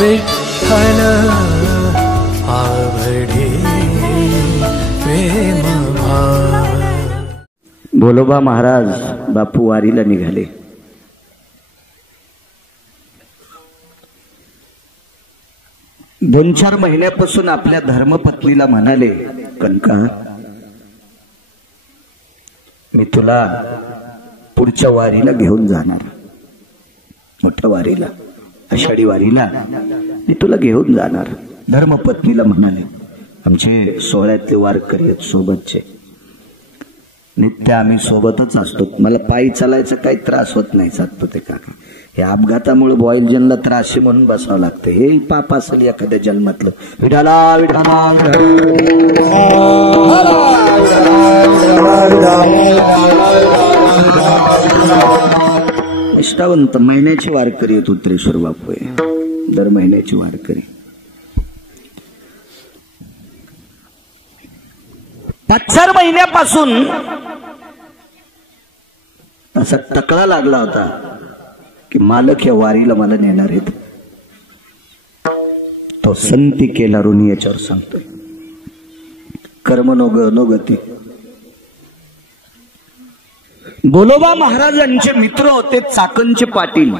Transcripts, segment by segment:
विठ्ठल आवडे प्रेम भाव। भोलोबा महाराज बापू वारीला निघाले। दोन चार महिन्यापासून आपल्या धर्मपत्नीला म्हणाले, कनका मी तुला पुढच्या वारीला घेऊन जाणार, मोठ्या वारीला, आषाढी वारीला मी तुला घेऊन जाणार। धर्मपत्नीला म्हणाले, आमचे सोहळ्यातले वारकरी आहेत सोबतचे, नित्य आम्ही सोबतच असतो, मला पायी चालायचा काही त्रास होत नाही, सांगतो ते काका। हे अपघातामुळे बॉयलजनला त्रास म्हणून बसावं लागतं, हे पाप असेल एखाद्या जन्मातलं। विठाला विठाला निष्ठावंत महिन्याची वारकरी आहेत उत्तरेश्वर बापू, दर महिन्याची वारकरी। 5-4 महिन्यापासून असा टकला लागला होता की मालक या वारीला मला नेणार आहेत। तो संती केला ऋणी याच्यावर सांगतोय, कर्म नो गती। भोलोबा महाराजांचे मित्र होते चाकणचे पाटील,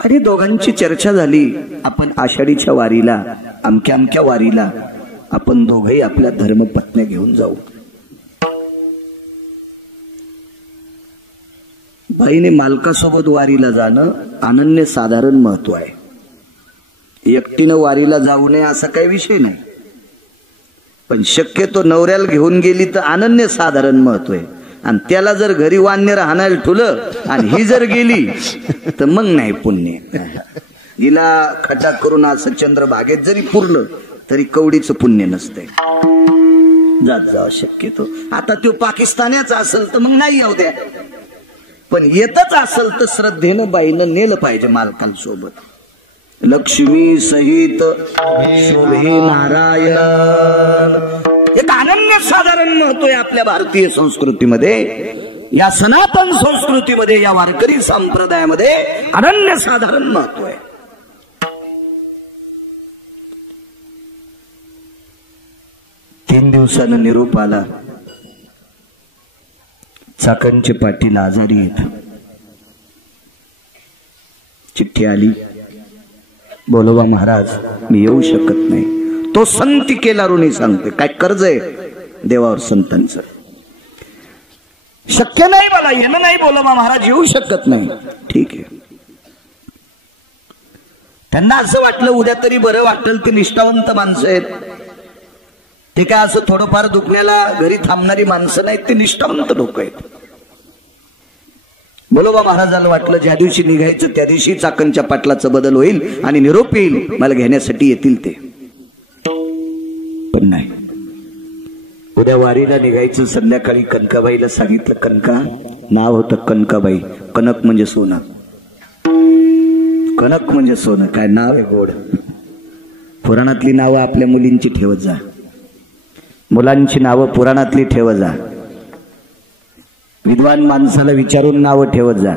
आणि दोघांची चर्चा झाली, आपण आषाढीच्या वारीला, अमक्या अमक्या वारीला आपण दोघही आपल्या धर्मपत्नी घेऊन जाऊ। बाईने मालकासोबत वारीला जाणं अनन्य साधारण महत्व आहे। एकटीनं वारीला जाऊ नये असा काही विषय नाही, पण शक्यतो नवऱ्याला घेऊन गेली तर अनन्य साधारण महत्व आहे। आणि त्याला जर घरी वान्य राहण्याला ठुलं आणि ही जर गेली तर मग नाही पुण्य। हिला खटा करून असं चंद्रभागेत जरी पुरलं तरी कवडीचं पुण्य नसतंय। जात जावं शक्यतो। आता तो पाकिस्तानाचा असेल तर मग नाही येऊ द्या, पण येतच असेल तर श्रद्धेनं बाईनं नेलं पाहिजे मालकांसोबत। लक्ष्मी सहित शोभे नारायण, एक अनन्य साधारण महत्व आहे आपल्या भारतीय संस्कृतीमध्ये, या सनातन संस्कृतीमध्ये, या वारकरी संप्रदायामध्ये अनन्य साधारण महत्व आहे। तीन दिवसानं निरोप आला, चाकणचे पाटील आजारी आहेत। चिठ्ठी आली, भोलोबा महाराज मी येऊ शकत नाही। तो संती केला ऋणी सांगते, काय कर्ज आहे देवावर संतांचं, शक्य नाही मला येणं, नाही भोलोबा महाराज येऊ शकत नाही। ठीक आहे, त्यांना असं वाटलं उद्या तरी बरं वाटेल, ते निष्ठावंत माणसं आहेत, ते काय असं थोडंफार दुखण्याला घरी थांबणारी माणसं नाहीत, ते निष्ठावंत लोक आहेत। भोलोबा महाराजाला वाटलं ज्या दिवशी निघायचं त्या दिवशी चाकणच्या पाटलाचा बदल होईल आणि निरोप येईल, मला घेण्यासाठी येतील ते, पण नाही। उद्या वारीला निघायचं, संध्याकाळी कनकाबाईला सांगितलं, कनका, नाव होतं कनकाबाई, कनक म्हणजे सोनं, कनक म्हणजे सोनं, काय नाव आहे गोड। पुराणातली नावं आपल्या मुलींची ठेवत जा, मुलांची नावं पुराणातली ठेवत जा, विद्वान माणसाला विचारून नावं ठेवत जा।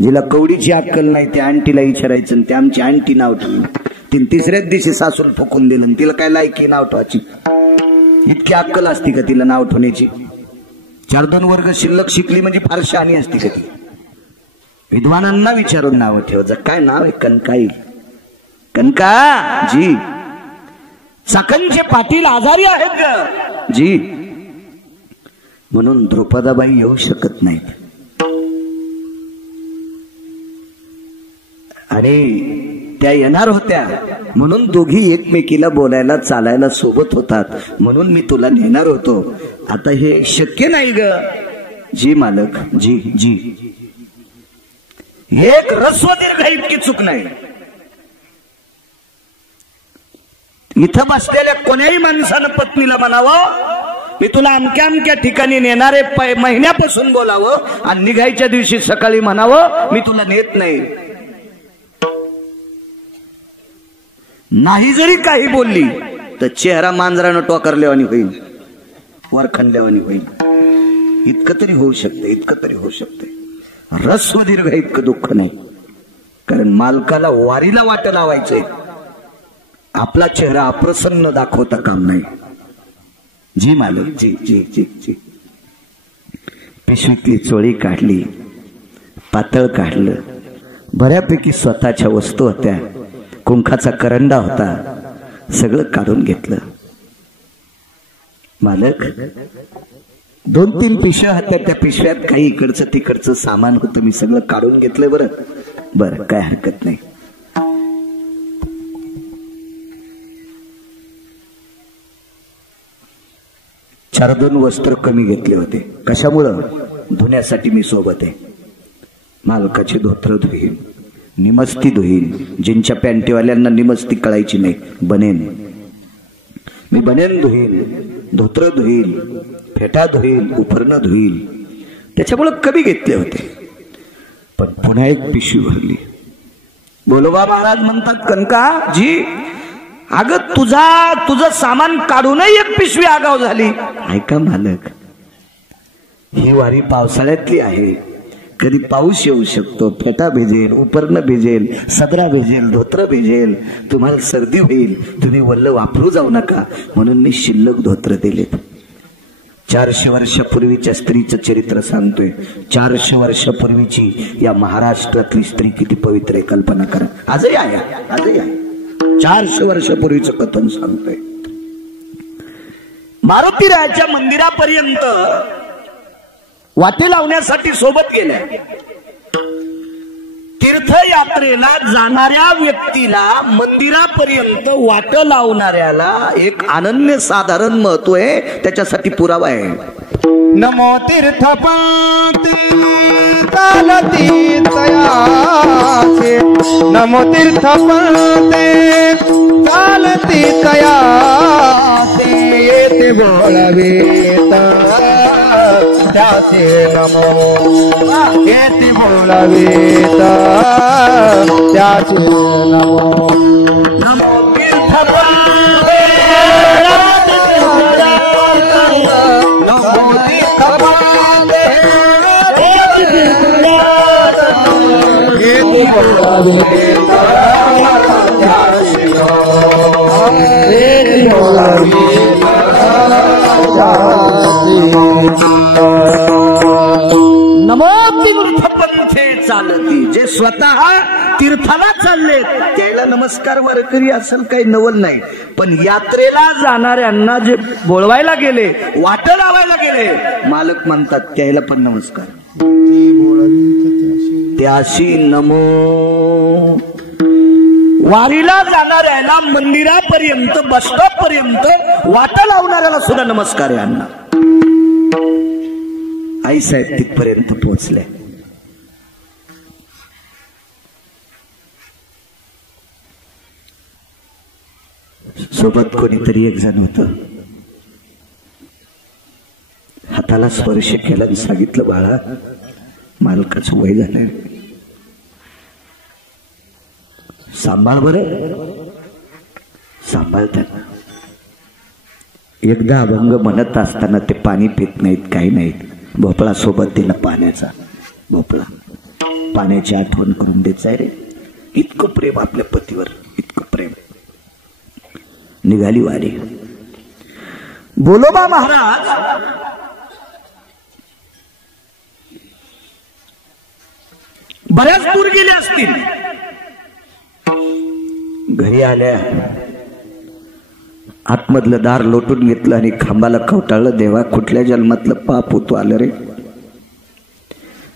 जिला कवडीची अक्कल नाही त्या आंटीला विचारायचं, ते आमची आंटी नाव ठेवली, तिने तिसऱ्याच दिवशी सासून फुकून दिलं, तिला काय लायकी नाव ठेवायची, इतकी अक्कल असती का तिला नाव ठेवण्याची? 4-2 वर्ग शिल्लक शिकली म्हणजे फार शहाणी असती का ती? विद्वानांना विचारून नाव ठेवत जा। काय नाव आहे? कनकाई। कनका जी, चाकणचे पाटील आजारी आहेत ग जी, म्हणून द्रुपदाबाई येऊ शकत नाहीत, आणि त्या येणार होत्या म्हणून दोघी एकमेकीला बोलायला चालायला सोबत होतात, म्हणून मी तुला नेणार होतो, आता हे शक्य नाही ग जी मालक, जी जी। एक रस्व दीर्घ इतकी चूक नाही। इथं बसलेल्या कोण्याही माणसानं पत्नीला म्हणावं, मी तुला अमक्या अमक्या ठिकाणी नेणारे, महिन्यापासून बोलावं, आणि निघायच्या दिवशी सकाळी म्हणावं मी तुला नेत नाही। नाही जरी काही बोलली तर चेहरा मांजरानं टोकारल्यावानी होईल, वर खणल्यावानी होईल। इतकं तरी होऊ शकते, इतकं तरी होऊ शकते। रस्व दीर्घ इतकं दुःख नाही। कारण मालकाला वारीला वाट लावायचंय, आपला चेहरा अप्रसन्न दाखवता काम नाही. जी मालक, जी जी जी जी. पिशवीतली चोळी काढली, पातळ काढलं, बऱ्यापैकी स्वतःच्या वस्तू होत्या, कुंखाचा करंडा होता, सगळं काढून घेतलं. मालक 2-3 पिशव्या होत्या, त्या पिशव्यात काही इकडचं तिकडचं सामान होतं, मी सगळं काढून घेतलंय. बरं बरं, काय हरकत नाही. चार 2 वस्त्र कमी घेतले होते. कशामुळं? धुण्यासाठी मी सोबत आहे. मालकाची धोत्र धुईन, निमस्ती धुईन. जिंच्या पॅन्टीवाल्यांना निमस्ती कळायची नाही, बनेन. मी बनेन धुईन, धोत्र धुईन, फेटा धुईन, उपरणं धुईन. त्याच्यामुळं कमी घेतले होते. पण पुन्हा एक पिशवी भरली. बोलोबा महाराज म्हणतात, कनका जी, अगं तुझं सामान काढूनही एक पिशवी आगाव झाली. ऐका मालक, ही वारी पावसाळ्यातली आहे. कधी पाऊस येऊ शकतो, फेटा भिजेल, उपरणं भिजेल, सदरा भिजेल, धोत्र भिजेल, तुम्हाला सर्दी होईल, तुम्ही वल्ल वापरू जाऊ नका म्हणून मी शिल्लक धोत्र दिलेत. 400 वर्षापूर्वीच्या स्त्रीचं चरित्र सांगतोय. 400 वर्षापूर्वीची या महाराष्ट्रातली स्त्री किती पवित्र आहे, कल्पना करा. आजही आहे, आजही आहे. 400 वर्षापूर्वीचं कथन सांगतोय. मारुतीरायाच्या मंदिरापर्यंत वाटे लावण्यासाठी सोबत गेल्या. तीर्थयात्रेला जाणाऱ्या व्यक्तीला मंदिरापर्यंत वाट लावणाऱ्याला एक अनन्यसाधारण महत्व आहे, त्याच्यासाठी पुरावा आहे. नमो तीर्थपाती चालती तयाचे, नमो तीर्थपाते चालती तयाचे, येते बोलावेता त्याचे नमो, येते बोलावेता त्याचे नमो. नमो तीर्थपाते नमो तीर्थपंथे चालती. जे स्वतः तीर्थाला चालले त्याला नमस्कार वारकरी असेल काही नवल नाही, पण यात्रेला जाणाऱ्यांना जे बोलवायला गेले, वाट लावायला गेले, मालक म्हणतात त्याला पण नमस्कार. त्याशी नमो. वारीला जाणाऱ्याला, मंदिरापर्यंत, बस स्टॉप पर्यंत वाट लावणाऱ्याला सुद्धा नमस्कार आहे. अण्णा आई साहेब तिथपर्यंत पोहोचले. सोबत कोणीतरी एक जण होत. हाताला स्पर्श केला आणि सांगितलं, बाळा मालकाचं वय झालंय, सांभाळ बरं. सांभाळतात. एकदा अभंग म्हणत असताना ते पाणी पित नाहीत, काही नाहीत. भोपळा सोबत दिला, पाण्याचा भोपळा. पाण्याची आठवण करून द्यायचंय रे. इतकं प्रेम आपल्या पतीवर, इतकं प्रेम. निघाली वारी. बोलोबा महाराज बऱ्याच दूर गेले असतील. घरी आल्या, आतमधलं दार लोटून घेतलं आणि खांबाला कवटाळलं. देवा, कुठल्या जन्मातलं पाप होतो आलं रे.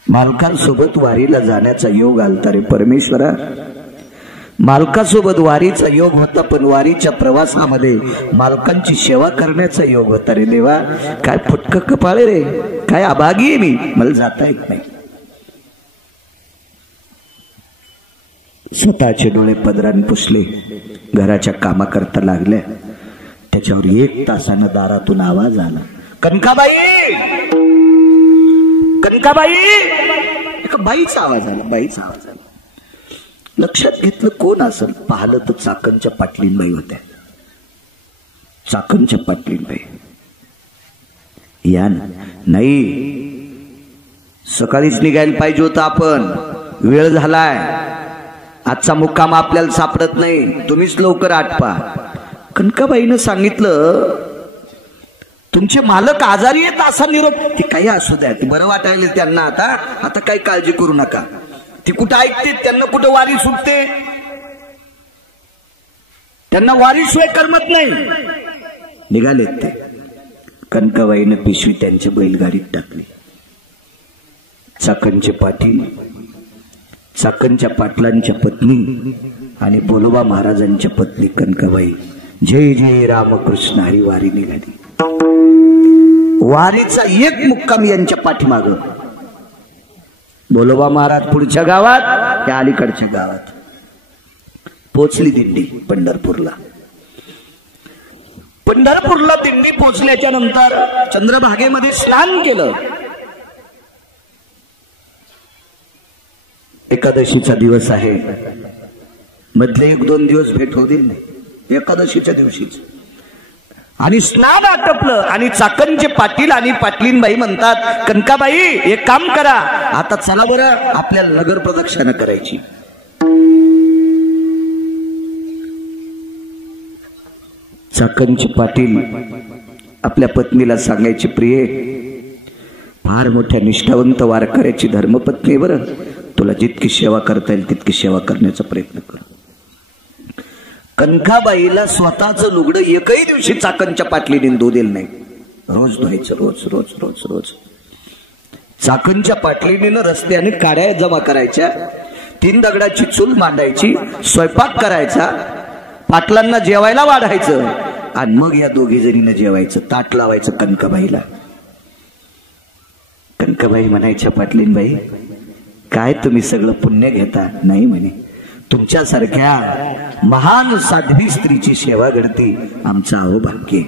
मालकांसोबत वारीला जाण्याचा योग आलता रे परमेश्वरा. मालकासोबत वारीचा योग होता, पण वारीच्या प्रवासामध्ये मालकांची सेवा करण्याचा योग होता रे देवा. काय फुटक कपाळे रे, काय अभागी आहे मी, मला जाता येत नाही. स्वतःचे डोळे पदराने पुसले, घराच्या कामाकरता लागल्या. त्याच्यावर 1 तासानं दारातून आवाज आला, कनकाबाई, कनकाबाई. एका बाईचा आवाज आला, बाईचा आवाज आला. लक्षात घेतलं कोण असेल. पाहिलं तर चाकणच्या पाटलीनबाई होत्या. चाकणच्या पाटलीनबाई. या नाही, सकाळीच निघायला पाहिजे होतं आपण, वेळ झालाय. आजचा मुक्काम आपल्याला सापडत नाही, तुम्हीच लवकर आटपा. कनकाबाईनं सांगितलं तुमचे मालक आजारी आहेत असा निरोप. ते काही असू द्या, ते बरं वाटायला त्यांना. आता काही काळजी करू नका. ती कुठं ऐकते, त्यांना कुठं वारी सुटते, त्यांना वारीशिवाय करमत नाही. निघालेत ते. कनकाबाईनं पिशवी त्यांच्या बैलगाडीत टाकली. चाकणचे पाटील, चाकणच्या पाटलांच्या पत्नी आणि बोलोबा महाराजांच्या पत्नी कनकाबाई जय जय रामकृष्ण हरी वारी निघाली. वारीचा एक मुक्काम यांच्या पाठीमाग. बोलोबा महाराज पुढच्या गावात, त्या अलीकडच्या गावात पोचली दिंडी पंढरपूरला. पंढरपूरला दिंडी पोचल्याच्या नंतर चंद्रभागेमध्ये स्नान केलं. एकादशीचा दिवस आहे, मधले 1-2 दिवस भेट होतील नाही, एकादशीच्या दिवशीच. आणि स्नान आटपलं आणि चाकणचे पाटील आणि पाटलीनबाई म्हणतात कनकाबाई एक काम करा, आता चला बरं आपल्याला नगर प्रदक्षिणा करायची. चाकणचे पाटील आपल्या पत्नीला सांगायचे प्रिये, फार मोठ्या निष्ठावंत वारकऱ्याची धर्मपत्नी बरं, तुला जितकी सेवा करता येईल तितकी सेवा करण्याचा प्रयत्न कर. कनकाबाईला स्वतःचं लुगडं एकही दिवशी चाकणच्या पाटलीने धुदेल नाही. रोज धुवायचं, रोज रोज रोज रोज. चाकणच्या पाटलीने रस्त्याने काड्या जमा करायच्या, 3 दगडाची चूल मांडायची, स्वयंपाक करायचा, पाटलांना जेवायला वाढायचं आणि मग या दोघी जणीनं जेवायचं. ताट लावायचं कनकाबाईला. कनकाबाई म्हणायच्या पाटलीनबाई काय तुम्ही सगळं पुण्य घेता? नाही म्हणे, तुमच्यासारख्या महान साध्वी स्त्रीची सेवा घडते आमचं अहोभाग्य.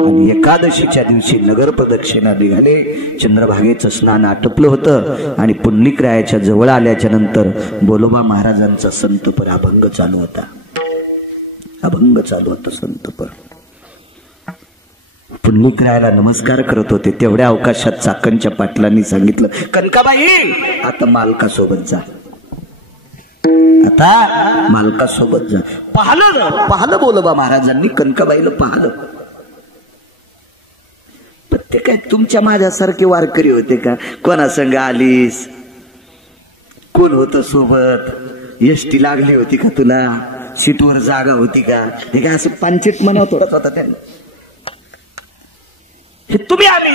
आणि एकादशीच्या दिवशी नगर प्रदक्षिणा निघाले. चंद्रभागेचं स्नान आटपलं होतं आणि पुंडलिकरायाच्या जवळ आल्याच्या नंतर बोलोबा महाराजांचा संतपर अभंग चालू होता. अभंग चालू होता संतपर. पुंडलिकरायाला नमस्कार करत होते. तेवढ्या अवकाशात चाकणच्या पाटलांनी सांगितलं कनकाबाई आता मालकासोबत जा, आता मालकासोबत जा. पाहलं बोलोबा महाराजांनी कनकाबाईला पाहलं. ते काय तुमच्या माझ्यासारखे वारकरी होते का? कोणा संग आलीस? कोण होत सोबत? एसटी लागली होती का तुला? सीटवर जागा होती का? हे काय असं पांचित म्हणावं थोडंच होता त्यांना. हे तुम्ही आली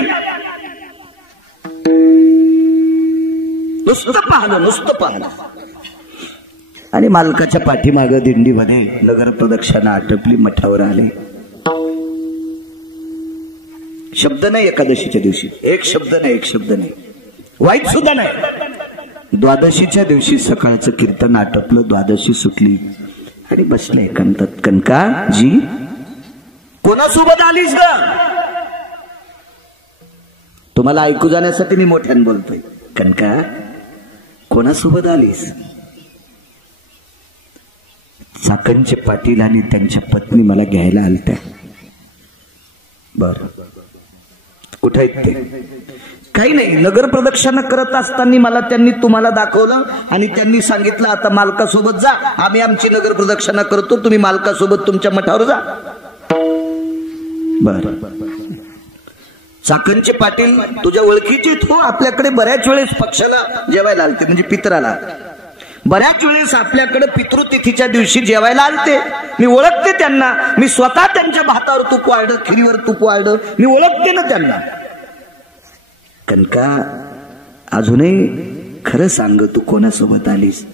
नुसतं पाहलं. आणि मालकाच्या पाठीमाग दिंडीमध्ये नगर प्रदक्षिणा आटपली, मठावर आले. शब्द नाही एकादशीच्या दिवशी, एक शब्द नाही, वाईट सुद्धा नाही. द्वादशीच्या दिवशी सकाळचं कीर्तन आटपलं, द्वादशी सुटली आणि बसले एकांतात. कनकाजी कोणासोबत आलीस ग? तुम्हाला ऐकू जाण्यासाठी मी मोठ्याने बोलतोय. कनका कोणासोबत आलीस? चाकणचे पाटील आणि त्यांच्या पत्नी मला घ्यायला आलत्या. बर कुठे आहेत ते? काही नाही, नगर प्रदक्षिणा करत असताना मला त्यांनी तुम्हाला दाखवलं आणि त्यांनी सांगितलं आता मालकासोबत जा, आम्ही आमची नगर प्रदक्षिणा करतो, तुम्ही मालकासोबत तुमच्या मठावर जा. बर चाकणचे पाटील तुझ्या ओळखीचे हो, आपल्याकडे बऱ्याच वेळेस पक्षाला जेवायला आलते, म्हणजे पितराला बऱ्याच वेळेस आपल्याकडे पितृतिथीच्या दिवशी जेवायला आलते. मी ओळखते त्यांना, मी स्वतः त्यांच्या भातावर तूप वाढलं, खिरीवर तूप वाढलं, मी ओळखते ना त्यांना. कनका अजूनही खरं सांग, तू कोणासोबत आलीस?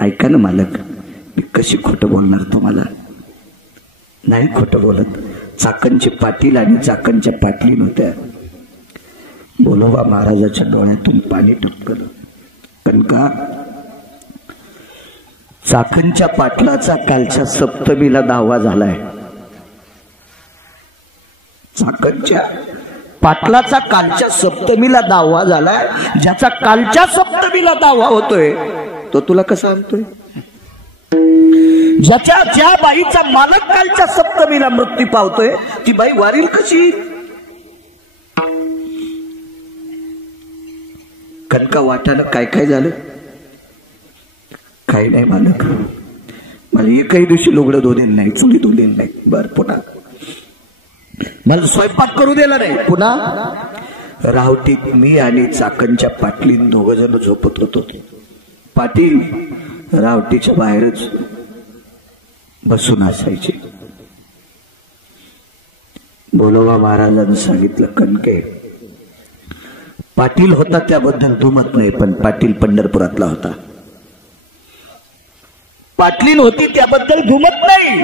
ऐका ना मालक, मी कशी खोटं बोलणार तुम्हाला? नाही खोटं बोलत. चाकणचे पाटील आणि चाकणच्या पाटलीन होत्या. बोलोबा महाराजाच्या डोळ्यातून पाणी टपकलं. कनका चाकणच्या पाटलाचा कालच्या सप्तमीला दावा झालाय. चाकणच्या पाटलाचा कालच्या सप्तमीला दावा झालाय. ज्याचा कालच्या सप्तमीला दावा होतोय तो तुला कसा आणतोय? ज्या बाईचा मालक कालच्या सप्तमीला मृत्यू पावतोय ती बाई वारील कशी? कनका वाटानं काय काय झालं? काही नाही मालक, मला एकही दिवशी लुगडं धुलेलं नाही, चुली धुलेली नाही. बर पुन्हा मला स्वयंपाक करू दिला नाही. पुन्हा रावटीत मी आणि चाकणच्या पाटलीन दोघ जण झोपत होतो. पाटील रावटीच्या बाहेरच बसून असायचे. बोलोबा महाराजांनी सांगितलं, कणके पाटील होता त्याबद्दल दुमत नाही, पण पाटील पंढरपुरातला होता. पाटलीन होती त्याबद्दल दुमत नाही,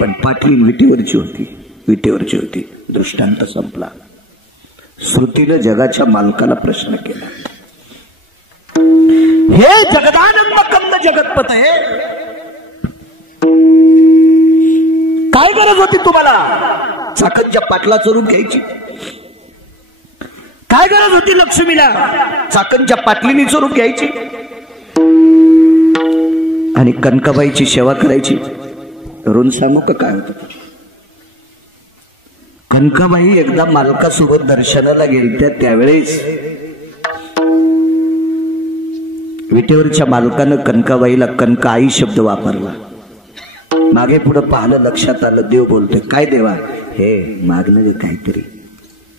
पण पाटलीन विटेवरची होती, विटेवरची होती. दृष्टांत संपला. श्रुतीनं जगाच्या मालकाला प्रश्न केला, हे जगदानंद कंद जगतपते, काय गरज होती तुम्हाला चाकणच्या पाटला चोरून घ्यायची? काय गरज होती लक्ष्मीला चाकणच्या पाटलीने चोरून घ्यायची आणि कनकाबाईची सेवा करायची? ऋण सांगू का काय होत? कनकाबाई एकदा मालकासोबत दर्शनाला गेलत्या. त्यावेळेस विटेवरच्या मालकानं कनकाबाईला कनकाई शब्द वापरला. मागे पुढे पाहिलं, लक्षात आलं देव बोलतोय. काय देवा? हे मागणं काहीतरी,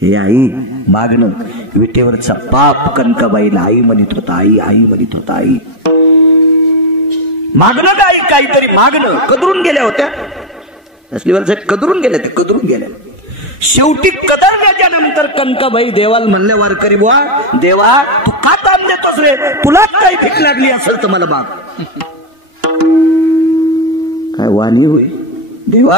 हे आई मागणं. विटेवरचा बाप कनकाबाईला आई म्हणत होता, आई आई म्हणत होता, आई मागणं काय काहीतरी मागणं. कदरून गेल्या होत्या असली कदरून गेल्या, ते कदरून गेल्या. शेवटी कदरण्याच्या नंतर कनकाबाई देवाला म्हणले, वारकरी बुवा, देवा तू का ताण देतोस रे? तुला काही भीक लागली असेल तर मला माग. काय वाणी होई? देवा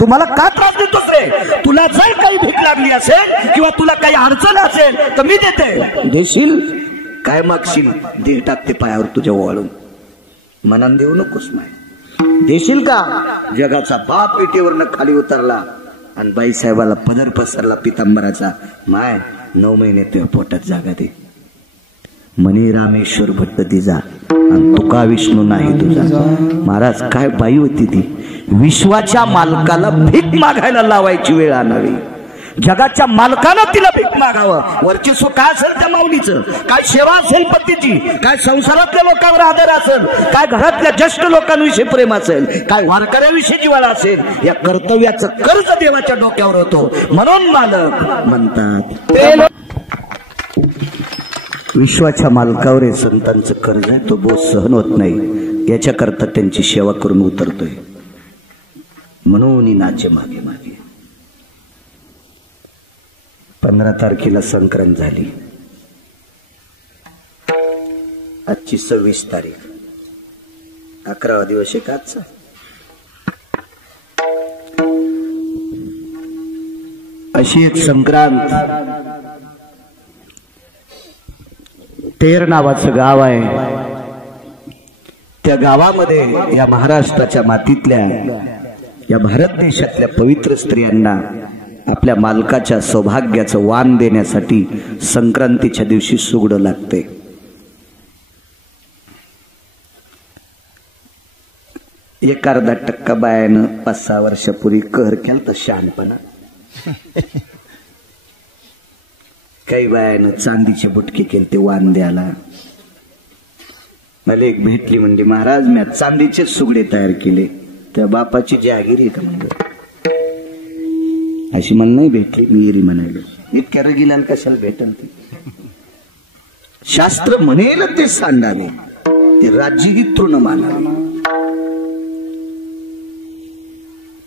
तुम्हाला का त्रास देतोस रे? तुला जर काही भीक लागली असेल किंवा तुला काही अडचण असेल तर मी देते. देशील? काय मागशील? दे टाकते पायावर तुझ्या वाळून. मनान देऊ नकोस माय. देशील का? जगाचा बाप पेटीवरनं खाली उतरला आणि बाईसाहेबाला पदर पसरला पितांबराचा. माय 9 महिने तुझ्या पोटात जागा दे. मनी रामेश्वर भट्ट तिचा आणि तुका विष्णू नाही तुझा. महाराज काय बाई होती ती? विश्वाच्या मालकाला भीक मागायला लावायची वेळ आणावी. जगाच्या मालकानं तिला भीक मागावं. वर्चस्व काय असेल त्या माऊलीचं, काय सेवा असेल पतीची, काय संसारातल्या लोकांवर आदर असेल, काय घरातल्या ज्येष्ठ लोकांविषयी प्रेम असेल, काय वारकऱ्याविषयी जिव्हाळा असेल, या कर्तव्याचं कर्ज देवाच्या डोक्यावर होतो. म्हणून मालक म्हणतात, विश्वाच्या मालकावर हे संतांचं कर्ज आहे, तो बोध सहन होत नाही. याच्याकरता त्यांची सेवा करून उतरतोय. म्हणून नाचे मागे मागे. 15 तारखेला संक्रांत झाली. आजची 26 तारीख, 11वा दिवस आहे का आजचा? अशी एक संक्रांत. तेर नावाचं गाव आहे. त्या गावामध्ये या महाराष्ट्राच्या मातीतल्या, या भारत देशातल्या पवित्र स्त्रियांना आपल्या मालकाच्या सौभाग्याचं वाण देण्यासाठी संक्रांतीच्या दिवशी सुगडं लागते. एक अर्धा टक्का बायानं 5-6 वर्षापूर्वी कहर केला तर शहाणपणा. काही बायानं चांदीचे बुटके केले ते वाण द्यायला. मला एक भेटली, म्हणजे महाराज मी चांदीचे सुगडे तयार केले. त्या बापाची जहागिरी का म्हणलं, अशी मला नाही भेटली. मी येरी म्हणायला, इतक्या रगिलाल कशाला भेटल ती? शास्त्र म्हणेल ते सांगावे, ते राज्यही तृण मानावे.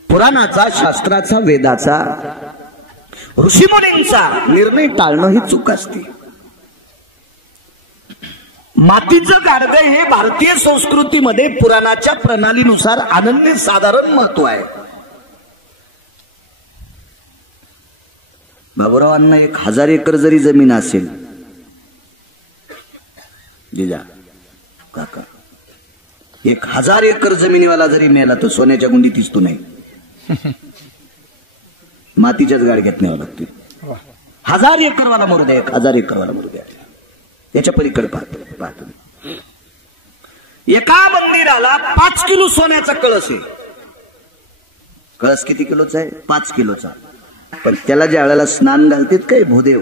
पुराणाचा, शास्त्राचा, वेदाचा, ऋषीमुनींचा निर्णय टाळणं ही चूक असते. मातीचं गाडगं हे भारतीय संस्कृतीमध्ये पुराणाच्या प्रणालीनुसार अनन्य साधारण महत्व आहे. बाबुरावांना 1000 एकर जरी जमीन असेल, जिजा काका 1000 एकर जमिनीवाला जरी मेला तर सोन्याच्या गुंडीत दिसतो नाही, मातीच्याच गाडग्यात न्यावं लागते. 1000 एकरवाला मरू द्या, 1000 एकरवाला मरू द्या. याच्या पलीकडे पाहतो एका मंदिराला 5 किलो सोन्याचा कळस आहे. कळस किती किलोचा आहे? 5 किलोचा. पण त्याला ज्या वेळेला स्नान घालतात काय भूदेव,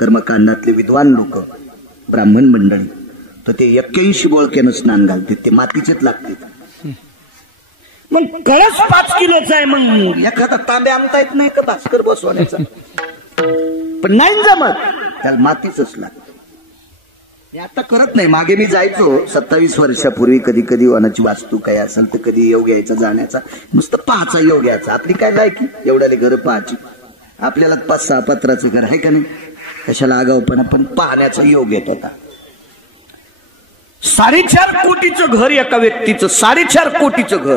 कर्मकांडातले विद्वान लोक, ब्राह्मण मंडळी, तर ते 81 बोळक्यानं स्नान घालते, ते मातीचेच लागते. मग कळस 5 किलोचा आहे, मग एखादा तांबे आणता येत नाही का भास्कर बसवण्याचा? पण नाही जमत, त्याला मातीच लागते. मी आता करत नाही. मागे मी जायचो 27 वर्षापूर्वी, कधी कधी वनाची वास्तू काय असेल तर कधी योग यायचा जाण्याचा, नुसतं पाहायचा योग यायचा. आपली काय लायकी एवढ्याले घर पाहायची, आपल्याला 5-6 पत्राचं घर आहे का नाही, कशाला आगाऊपणा, पण पाहण्याचा योग येत होता. 4.5 कोटीचं घर एका व्यक्तीचं, 4.5 कोटीचं घर.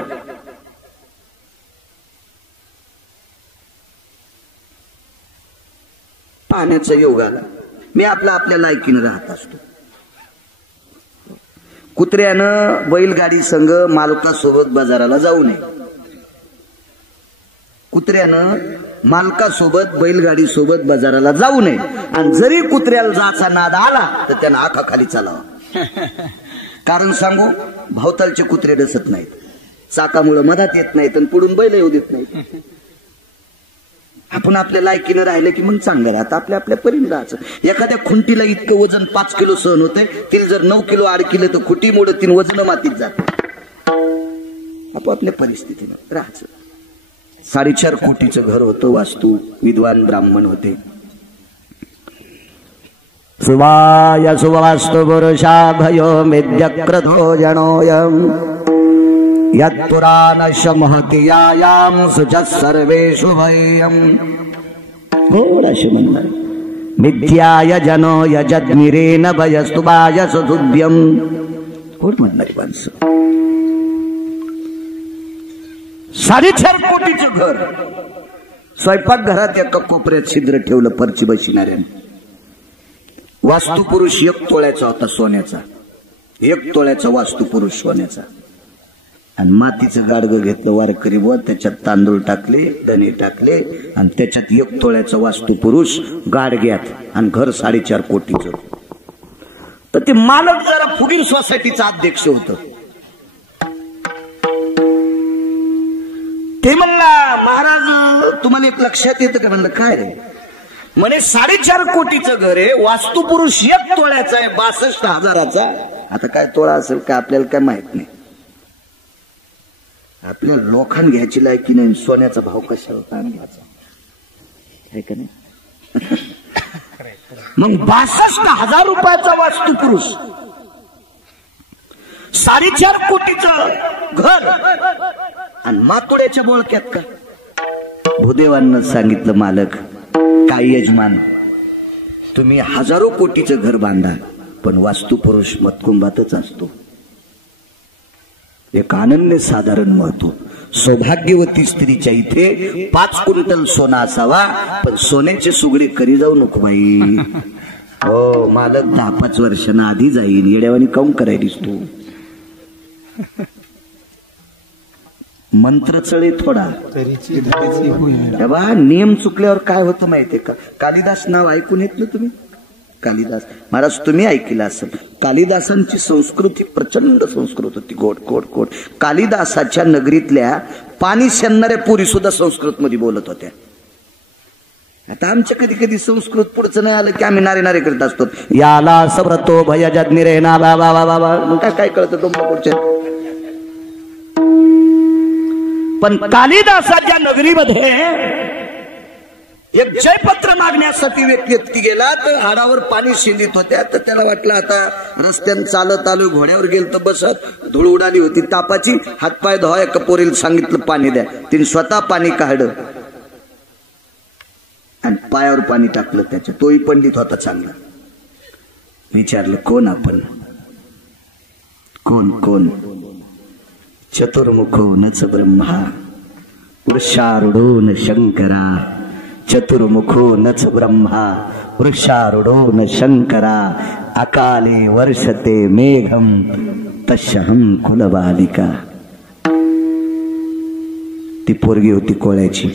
पाहण्याचा योग आला. मी आपल्या लायकीनं राहत असतो. कुत्र्यानं बैलगाडी संघ मालकासोबत बाजाराला जाऊ नये. कुत्र्यानं मालकासोबत बैलगाडी सोबत बाजाराला जाऊ नये. आणि जरी कुत्र्याला जाचा नाद आला तर त्यानं आखा खाली चालावा. कारण सांगू, भावतालचे कुत्रे डसत नाहीत, चाकामुळे मधात येत नाहीत आणि पुढून बैल येऊ देत नाहीत. आपण आपल्या लायकीनं राहिलं की मग चांगलं राहतं. आपल्या परीने राहायचं. एखाद्या खुंटीला इतकं वजन 5 किलो सहन होतंय, तिला जर 9 किलो अडकिलं तर खुंटी मोडत 3 वजन मातीत जात. आपापल्या परिस्थितीनं राहायचं. 4.5 कोटीचं घर होतं. वास्तू विद्वान ब्राह्मण होते. सुवाय सुवास्तु पुरुषा भयो मिद्यक्रधो जनोयम यत्पुराणश्च महति यायां सुचः सर्वेषु भयम्. घोडाशी म्हणणार मिथ्याय जनो यजद्मिरेन भयस्तु बायस तुभ्यम्. कोण म्हणणारी माणसं. 4.5 कोटीचं घर. स्वयंपाकघरात एका कोपऱ्यात छिद्र ठेवलं परची बसणाऱ्याने. वास्तुपुरुष 1 तोळ्याचा होता सोन्याचा. 1 तोळ्याचा वास्तुपुरुष सोन्याचा. आणि मातीचं गाडगं घेतलं वारकरी बुवा, त्याच्यात तांदूळ टाकले, धने टाकले आणि त्याच्यात 1 तोळ्याचा वास्तुपुरुष गाडग्यात, आणि घर 4.5 कोटीचं. तर ते मालक जरा फुगीर सोसायटीचा अध्यक्ष होत. ते म्हणला, महाराज तुम्हाला एक लक्षात येतं का? म्हणलं काय रे? म्हणे 4.5 कोटीचं घर आहे, वास्तुपुरुष 1 तोळ्याचा आहे, 62,000चा. आता काय तोळा असेल का आपल्याला काय माहित नाही. आपल्या लोखंड घ्यायची लायकी नाही, सोन्याचा भाव कशाला घ्यायचा आहे का नाही. मग 62,000 रुपयाचा वास्तुपुरुष, 4.5 कोटीचं घर आणि मातोड्याच्या बोळक्यात का? भूदेवांना सांगितलं, मालक काय यजमान, तुम्ही 1000 कोटीचं घर बांधा, पण वास्तुपुरुष मतकुंभातच असतो. एक अनन्य साधारण महत्व. सौभाग्यवती स्त्रीच्या इथे 5 क्विंटल सोना असावा, पण सोन्याचे सुगडे करी जाऊ नको बाई. हो मालक 10-5 वर्षांना आधी जाईन. येड्यावानी काऊन करायलीस तू? मंत्र चळे थोडा. नियम चुकल्यावर काय होतं माहितीये का? कालिदास नाव ऐकून येतलं तुम्ही? कालिदास महाराज तुम्ही ऐकलं असेल. कालिदासांची संस्कृती प्रचंड संस्कृत होती, गोड गोड गोड. कालिदासाच्या नगरीतल्या पाणी शेणणाऱ्या पुरी सुद्धा संस्कृत मध्ये बोलत होत्या. आता आमच्या कधी कधी संस्कृत पुढचं नाही आलं की आम्ही नारे नारे करत असतो. याला सव्रतो भयजज्ञिरे ना बाबा बाबा बाबा. काय कळतं तुम्हाला पुढच्या? पण कालिदासाच्या नगरीमध्ये एक जयपत्र मागण्यासाठी व्यक्ती गेला, तर हाडावर पाणी शिंदित होत्या. तर त्याला वाटलं आता रस्त्यानं चालत आलो, घोड्यावर गेलो तर बसत, धूळ उडाली होती तापाची, हातपाय धुवाय. कपोरीला सांगितलं पाणी द्या. तिने स्वतः पाणी काढलं आणि पायावर पाणी टाकलं त्याच्या. तोही पंडित होता चांगला. विचारलं कोण आपण? कोण कोण? चतुर्मुखो नच ब्रह्मा वृषारूढो न शंकरा. चतुर्मुखो नच ब्रह्मा वृषारूढो न शंकरा. अकाले वर्षते मेघम तस्यहं कुलबालिका. ती पोरगी होती कोळ्याची.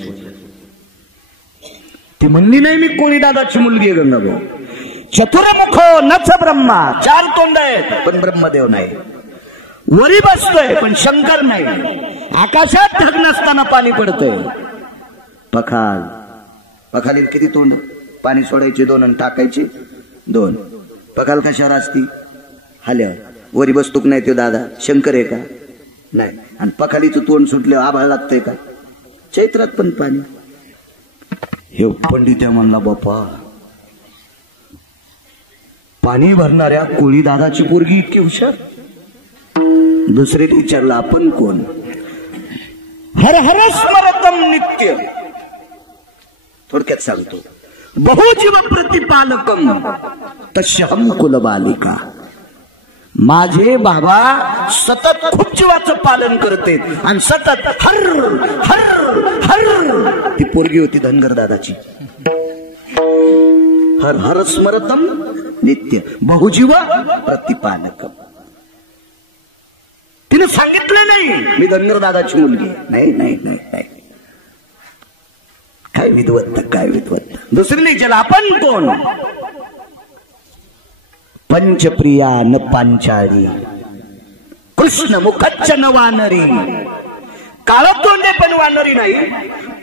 ती म्हणली नाही मी कोळी दादाची मुलगी आहे गंगाभाऊ. चतुर्मुखो नच ब्रह्मा, 4 तोंड आहेत पण ब्रह्मदेव नाही. वरी बसतोय पण शंकर नाही. आकाशात ढग नसताना पाणी पडतंय. पखाल, पखालीत किती तोंड? पाणी सोडायचे 2 आणि टाकायचे 2. पखाल कशावर असती? हाल्यावर वरी बसतूक नाही तो दादा शंकर आहे का नाही, आणि पखालीचं तोंड सुटले आभाळ लागतंय का, चैत्रात पण पाणी. हे पंडित म्हणला बापा पाणी भरणाऱ्या कोळी दादाची पोरगी इतकी हुशार. दुसरे विचारला आपण कोण, हर हर स्मरतम नित्य. थोडक्यात सांगतो, बहुजीव प्रतिपालकम तस्यहम कुलबालिका. माझे बाबा सतत खूप जीवाचं पालन करते आणि सतत हर हर हर. ती पोरगी होती धनगर दादाची. हर हर स्मरतम नित्य बहुजीव प्रतिपालकम. तिने सांगितलं नाही मी धनगर दादाची मुलगी. नाही नाही नाही नाही, काय विद्वत्त काय विद्वत्त. दुसरीने विचारलं आपण कोण, पंचप्रिया न पांचाळी कृष्ण मुखच्च न वानरी. काळतोंडे पण वानरी नाही,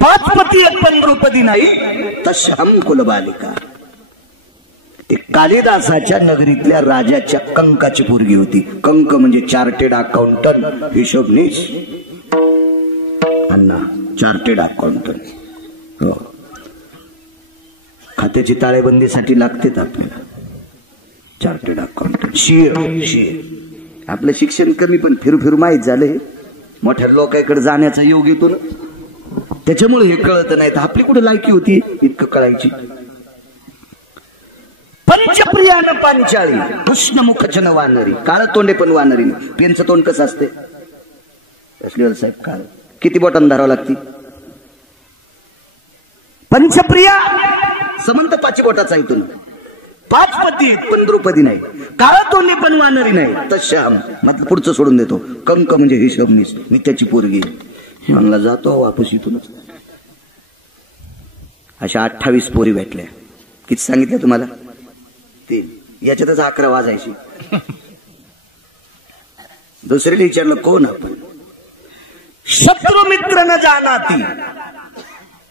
पाचपती पण द्रौपदी नाही, तशहम कुलबालिका. ते कालिदासाच्या नगरीतल्या राजाच्या कंकाची पोरगी होती. कंक म्हणजे चार्टेड अकाउंटंट, हिशोबनीस. अण्णा चार्टेड अकाउंटंट. हो, खात्याची ताळेबंदीसाठी लागतेच आपल्याला चार्टेड अकाउंटंट. शिर आपलं शिक्षण कमी पण फिरू फिरू माहीत झालंय. मोठ्या लोकांकडे जाण्याचा योग येतो ना, त्याच्यामुळे हे कळत नाही. तर आपली कुठे लायकी होती इतकं कळायची. पंचप्रियान पांचाळी कृष्ण मुखचन वानरी. काळ तोंडे पण वानरी नाही. पेनचं तोंड कसं असते साहेब, काळ किती बोटांना धरावं लागते. पंचप्रिया समंत 5 बोटाचा इथून. पाचपती पण द्रौपदी नाही, काळ तोंडे पण वानरी नाही, तश्याम. मग पुढचं सोडून देतो. कंक म्हणजे हिशोबनीस, मी त्याची पोरगी. म्हणला जातो वापस इथूनच. अशा 28 पोरी भेटल्या. किती सांगितलं तुम्हाला, 3. याच्यातच 11 वाजायची. दुसरीला विचारलं कोण आपण, शत्रु मित्र न जानाती.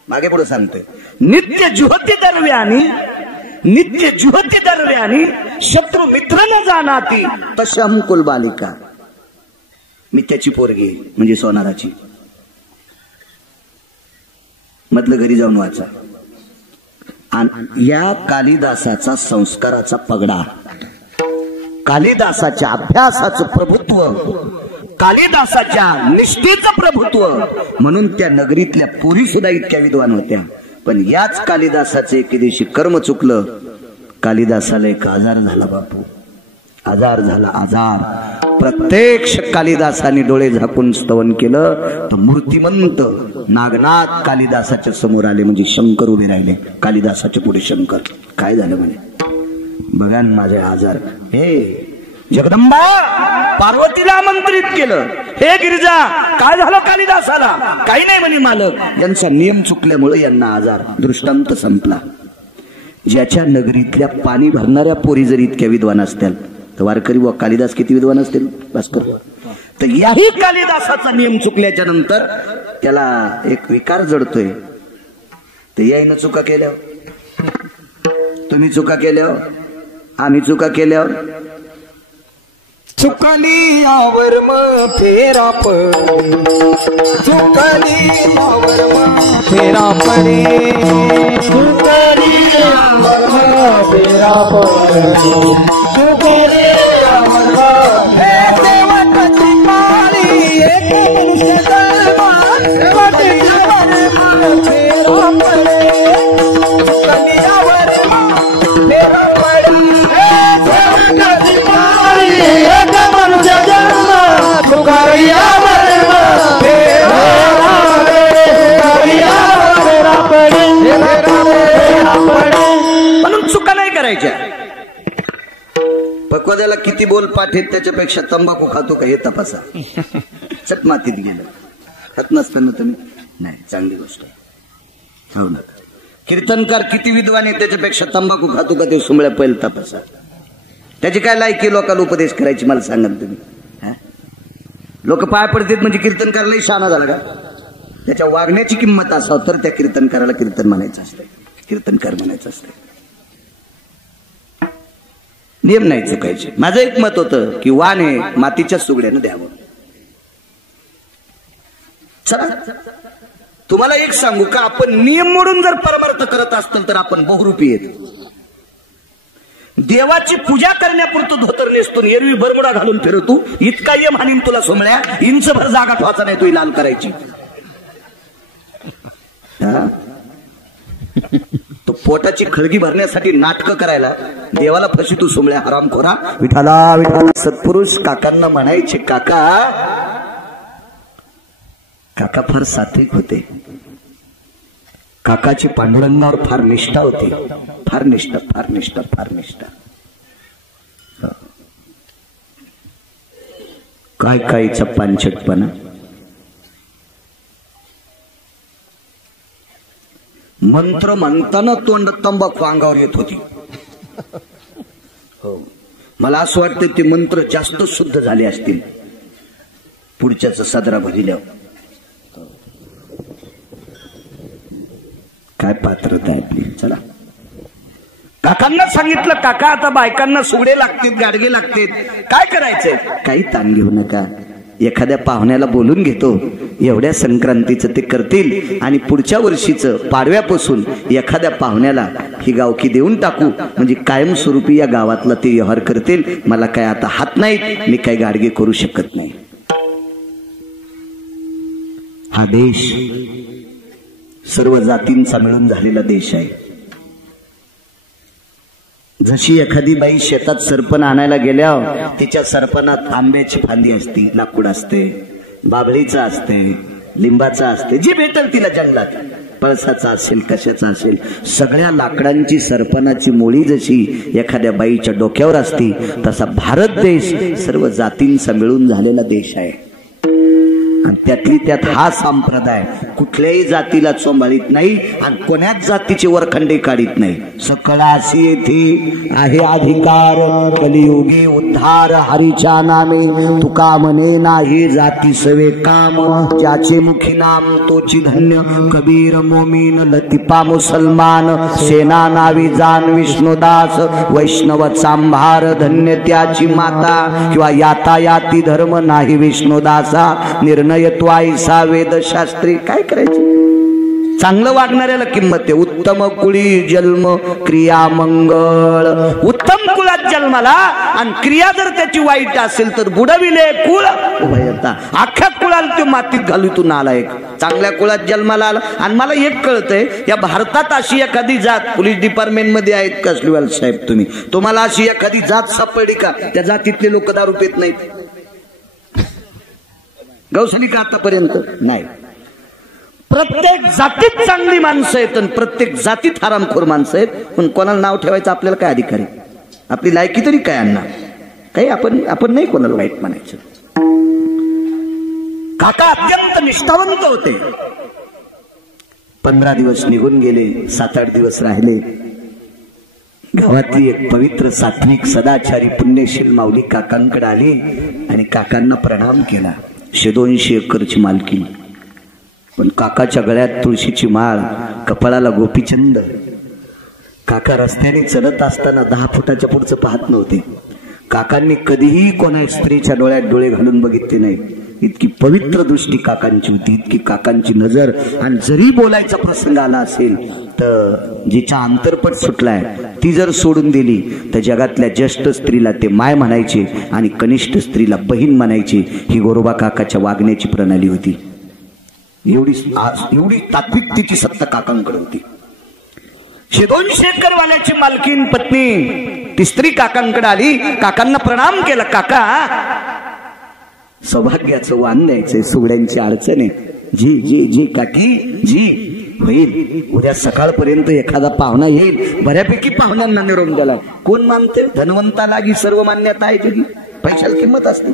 मागे पुढे सांगतोय, नित्य जुहती दरव्यानी, नित्य जुहती दरव्यानी शत्रु मित्र न जानाती तशहम कुलबालिका. मी त्याची पोरगी म्हणजे सोनाराची. म्हटलं घरी जाऊन वाचा. या कालिदासाचा संस्काराचा पगडा, कालिदासाच्या अभ्यासाचं प्रभुत्व, कालिदासाच्या निष्ठेचं प्रभुत्व. म्हणून त्या नगरीतल्या पुरी सुद्धा इतक्या विद्वान होत्या. पण याच कालिदासाचे एके दिवशी कर्म चुकलं. कालिदासाला एक आजार झाला बापू, आजार झाला आजार. प्रत्यक्ष कालिदासाने डोळे झाकून स्तवन केलं तर मूर्तिमंत नागनाथ कालिदासाच्या समोर आले. म्हणजे शंकर उभे राहिले कालिदासाच्या पुढे. शंकर काय झालं म्हणे, बघा ना माझे आजार. हे जगदंबा पार्वतीला आमंत्रित केलं, हे गिरिजा काय झालं कालिदासाला. काही नाही म्हणे मालक, यांचा नियम चुकल्यामुळे यांना आजार. दृष्टांत संपला. ज्याच्या नगरीतल्या पाणी भरणाऱ्या पोरी जर इतक्या विद्वान असतील तर वारकरी व कालिदास किती विद्वान असतील भास्कर. तर याही कालिदासाचा नियम चुकल्याच्या नंतर त्याला एक विकार जडतोय. तर यायनं चुका केल्यावर, तुम्ही चुका केल्यावर, आम्ही चुका केल्यावर, चुकली यावर मग फेरा पडे, चुकली यावर मग फेरा पडे, चुकली यावर मग फेरा पडे, चुकली यावर मग. हे देवताची माळी एक मनुष्य जन्मा, देवताची माळी फेरा पडे, चुकली यावर मग फेरा पडे. हे देवताची माळी एक मनुष्य जन्मा, चुकली यावर मग फेरा पडे, चुकली यावर फेरा पडे, फेरा पडे. म्हणून चुका नाही करायच्या. पक्वाद्याला किती बोल पाठ आहेत त्याच्यापेक्षा तंबाखू खातो का हे तपासा. चट मातीत गेलं. खात नसतं ना तुम्ही, नाही चांगली गोष्ट आहे. हो ना. कीर्तनकार किती विद्वान आहे त्याच्यापेक्षा तंबाखू खातो का ते सुमळ्या पहिलं तपासा. त्याची काय लायकी लोकांना उपदेश करायची मला सांगाल तुम्ही. लोक पाय पडतात म्हणजे कीर्तनकारालाही शहाणा झाला का. त्याच्या वागण्याची किंमत असावं तर त्या कीर्तनकाराला कीर्तन म्हणायचं असतं, कीर्तनकार म्हणायचं असतं. नियम नाही चुकायचे. माझं एक मत होतं की वाण हे मातीच्या सुगड्यानं द्यावं. चला तुम्हाला एक सांगू का, आपण नियम मोडून जर परमार्थ करत असतो तर आपण बहुरूपी येतो. देवाची पूजा करण्यापुरतं धोतर नेसतो, एरवी बरमुडा घालून फिरतो, इतका यम हानीन तुला सोमळ्या, इंचभर जागा ठेवायचा नाही, तू लाल करायची. तो पोटाची खळगी भरण्यासाठी नाटकं करायला देवाला फशी तू सोमळ्या हरामखोरा. विठाला विठाला सत्पुरुष काकांना म्हणायचे, काका काका फार सात्विक होते. काकाची पांडुरंगावर फार निष्ठा होती. फार निष्ठा फार निष्ठा फार निष्ठा. काय कायचा पांचटपणा. मंत्र म्हणताना तोंड तंबाखू अंगावर येत होती. हो, मला असं वाटतं ते मंत्र जास्त शुद्ध झाले असतील पुढच्याच सदरा भरिल्यावर. काय पात्रता आहे आपली. चला काकांना सांगितलं, काका आता बायकांना सुगडे लागतात, गाडगे लागतात, काय करायचंय. काही ताण घेऊ नका, एखाद्या पाहुण्याला बोलून घेतो, एवढ्या संक्रांतीचं ते करतील आणि पुढच्या वर्षीचं पाडव्यापासून एखाद्या पाहुण्याला ही गावकी देऊन टाकू, म्हणजे कायमस्वरूपी या गावातला ते व्यवहार करतील. मला काय आता हात नाहीत, मी काही गाडगे करू शकत नाही. हा देश सर्व जातींचा मिळून झालेला देश आहे. जशी एखादी बाई शेतात सरपण आणायला गेल्यावर तिच्या सरपणात आंब्याची फांदी असते, लाकूड असते, बाभळीचं असते, लिंबाचं असते, जी भेटेल तिला जंगलात, पळसाचा असेल, कशाचा असेल, सगळ्या लाकडांची सरपणाची मोळी जशी एखाद्या बाईच्या डोक्यावर असती, तसा भारत देश सर्व जातींचा मिळून झालेला देश आहे. आणि त्यातली त्यात हा संप्रदाय कुठल्याही जातीला चोंबाळीत नाही आणि कोण्याच जातीचे वरखंडे काढीत नाही. सकळासी येथे आहे अधिकार, कलियुगी उद्धार हरीच्या नामे. तुका म्हणे नाही जाती सवे काम, ज्याचे मुखी नाम तोची धन्य. कबीर मोमीन लतिपा मुसलमान, सेना नावी जान विष्णुदास. वैष्णव चांभार धन्य त्याची माता, किंवा यातायाती धर्म नाही विष्णुदासा. निर्णय त्वाईसा वेदशास्त्री. काय करायचे, चांगलं वागणाऱ्याला किंमत आहे. उत्तम कुळी जन्म क्रिया मंगळ. उत्तम कुळात जन्माला आणि क्रिया जर त्याची वाईट असेल तर बुडविले कुळ उभयता. अख्ख्या कुळाला तो मातीत घालू तू नालायक. चांगल्या कुळात जन्माला आला. आणि मला एक कळतंय, या भारतात अशी एखादी जात, पोलीस डिपार्टमेंट मध्ये आहेत कसलीवाल साहेब तुम्ही, तुम्हाला अशी एखादी जात सापडली का त्या जातीतले लोक दारू पित नाहीत? गौसली का आतापर्यंत नाही. प्रत्येक जातीत चांगली माणसं आहेत आणि प्रत्येक जातीत हरामखोर माणसं आहेत. पण कोणाला नाव ठेवायचं आपल्याला काय अधिकार आहे? आपली लायकी तरी काय अन्ना काही. आपण नाही कोणाला वाईट म्हणायचं. काका अत्यंत निष्ठावंत होते. 15 दिवस निघून गेले, 7-8 दिवस राहिले. गावातली एक पवित्र सात्विक सदाचारी पुण्यशील माऊली काकांकडे आली आणि काकांना प्रणाम केला. 100-200 एकरची मालकी, पण काकाच्या गळ्यात तुळशीची माळ, कपाळाला गोपीचंद. काका रस्त्याने चलत असताना 10 फुटाच्या पुढचं पाहत नव्हते. काकांनी कधीही कोणा स्त्रीच्या डोळ्यात डोळे घालून बघितले नाही. इतकी पवित्र दृष्टी काकांची होती, इतकी काकांची नजर. आणि जरी बोलायचा प्रसंग आला असेल तर जिच्या अंतरपट सुटलाय ती जर सोडून दिली तर जगातल्या ज्येष्ठ स्त्रीला ते माय म्हणायचे आणि कनिष्ठ स्त्रीला बहीण म्हणायचे. ही गोरोबा काकाच्या वागण्याची प्रणाली होती. एवढी तात्विकतेची सत्ता काकांकडे होती. 100-200 एकरवाल्याची मालकीन पत्नी ती स्त्री काकांकडे आली, काकांना प्रणाम केला. काका सौभाग्याचं वाण द्यायचंय, सुगड्यांची अडचण आहे. जी जी जी काकी जी होईल. उद्या सकाळपर्यंत एखादा पाहुणा येईल. बऱ्यापैकी पाहुण्यांना निरोप दिला. कोण मानते? धनवंताला ही सर्व मान्यता आहे तुझी, पैशाला किंमत असते.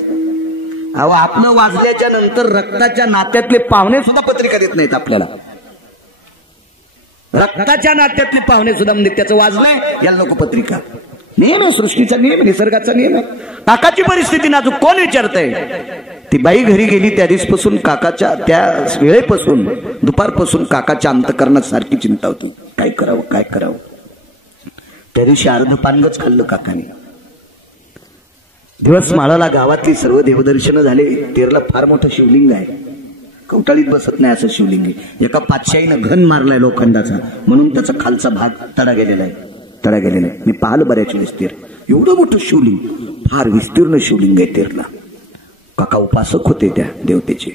अहो आपलं वाजल्याच्या नंतर रक्ताच्या नात्यातले पाहुणे सुद्धा पत्रिका देत नाहीत आपल्याला. रक्ताच्या नात्यातले पाहुणे सुद्धा म्हणजे त्याचं वाजलंय याला नको पत्रिका. नियम आहे, सृष्टीचा नियम, निसर्गाचा नियम आहे. काकाची परिस्थिती नाजूक. कोण विचारतंय? ती बाई घरी गेली त्या दिवसपासून काकाच्या त्या वेळेपासून दुपारपासून काकाच्या अंतकरणात सारखी चिंता होती. काय करावं काय करावं. त्या दिवशी अर्ध पानगच खाल्लं काकाने. दिवस माळाला गावातली सर्व देवदर्शन झाले. तेरला फार मोठं शिवलिंग आहे, कवटाळीत बसत नाही असं शिवलिंग आहे. एका पातशाहीनं घन मारलाय लोखंडाचा, म्हणून त्याचा खालचा भाग तडा गेलेला आहे. मी पाहिलं बऱ्याच वेळेस तेर, एवढं मोठं शिवलिंग, फार विस्तीर्ण शिवलिंग आहे तेरला. काका उपासक होते त्या देवतेचे.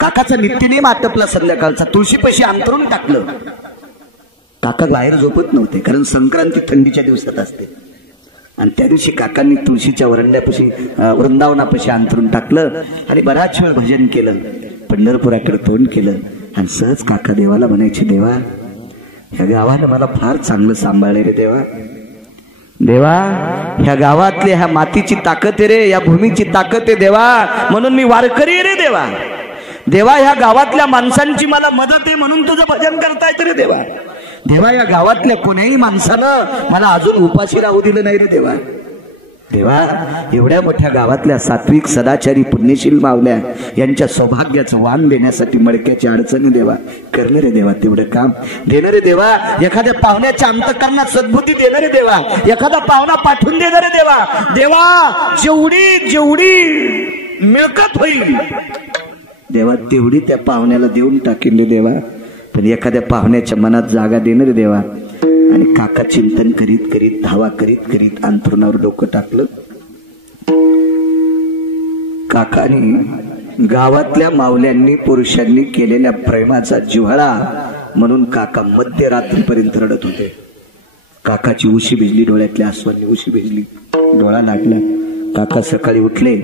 काकाचा नित्यनेम आटपला संध्याकाळचा, तुळशीपाशी अंतरून टाकलं. काका बाहेर झोपत नव्हते, कारण संक्रांती थंडीच्या दिवसात असते. आणि त्या दिवशी काकांनी तुळशीच्या वरंड्यापाशी वृंदावनापाशी अंतरून टाकलं आणि बराच वेळ भजन केलं. पंढरपुराकडे तोंड केलं आणि सहज काका देवाला म्हणायचे, देवा ह्या गावानं मला फार चांगलं सांभाळले रे देवा. देवा ह्या गावातल्या ह्या मातीची ताकद आहे रे, या भूमीची ताकद आहे देवा, म्हणून मी वारकरी आहे रे देवा. देवा ह्या गावातल्या माणसांची मला मदत आहे, म्हणून तुझं भजन करता येतं रे देवा. देवा या गावातल्या कोण्याही माणसानं मला अजून उपाशी राहू दिलं नाही रे देवा. देवा एवढ्या मोठ्या गावातल्या सात्विक सदाचारी पुण्यशील मावल्या यांच्या सौभाग्याचं वाण देण्यासाठी मडक्याच्या अडचणी देवा करणे रे देवा. तेवढं काम देणार रे देवा. एखाद्या पाहुण्याच्या अंतःकरणात सद्बुद्धी देणारे देवा, एखादा पाहुणा पाठवून देणारे देवा. देवा जेवढी मिळकत होईल देवा तेवढी त्या पाहुण्याला देऊन टाकेल रे देवा. पण एखाद्या पाहुण्याच्या मनात जागा देणार रे देवा. आणि काका चिंतन करीत करीत धावा करीत अंथरुणावर डोकं टाकलं. काकानी गावातल्या मावल्यांनी पुरुषांनी केलेल्या प्रेमाचा जिव्हाळा म्हणून काका मध्यरात्रीपर्यंत रडत होते. काकाची उशी भिजली, डोळ्यातल्या आसवांनी उशी भिजली, डोळा लागला. काका सकाळी उठले,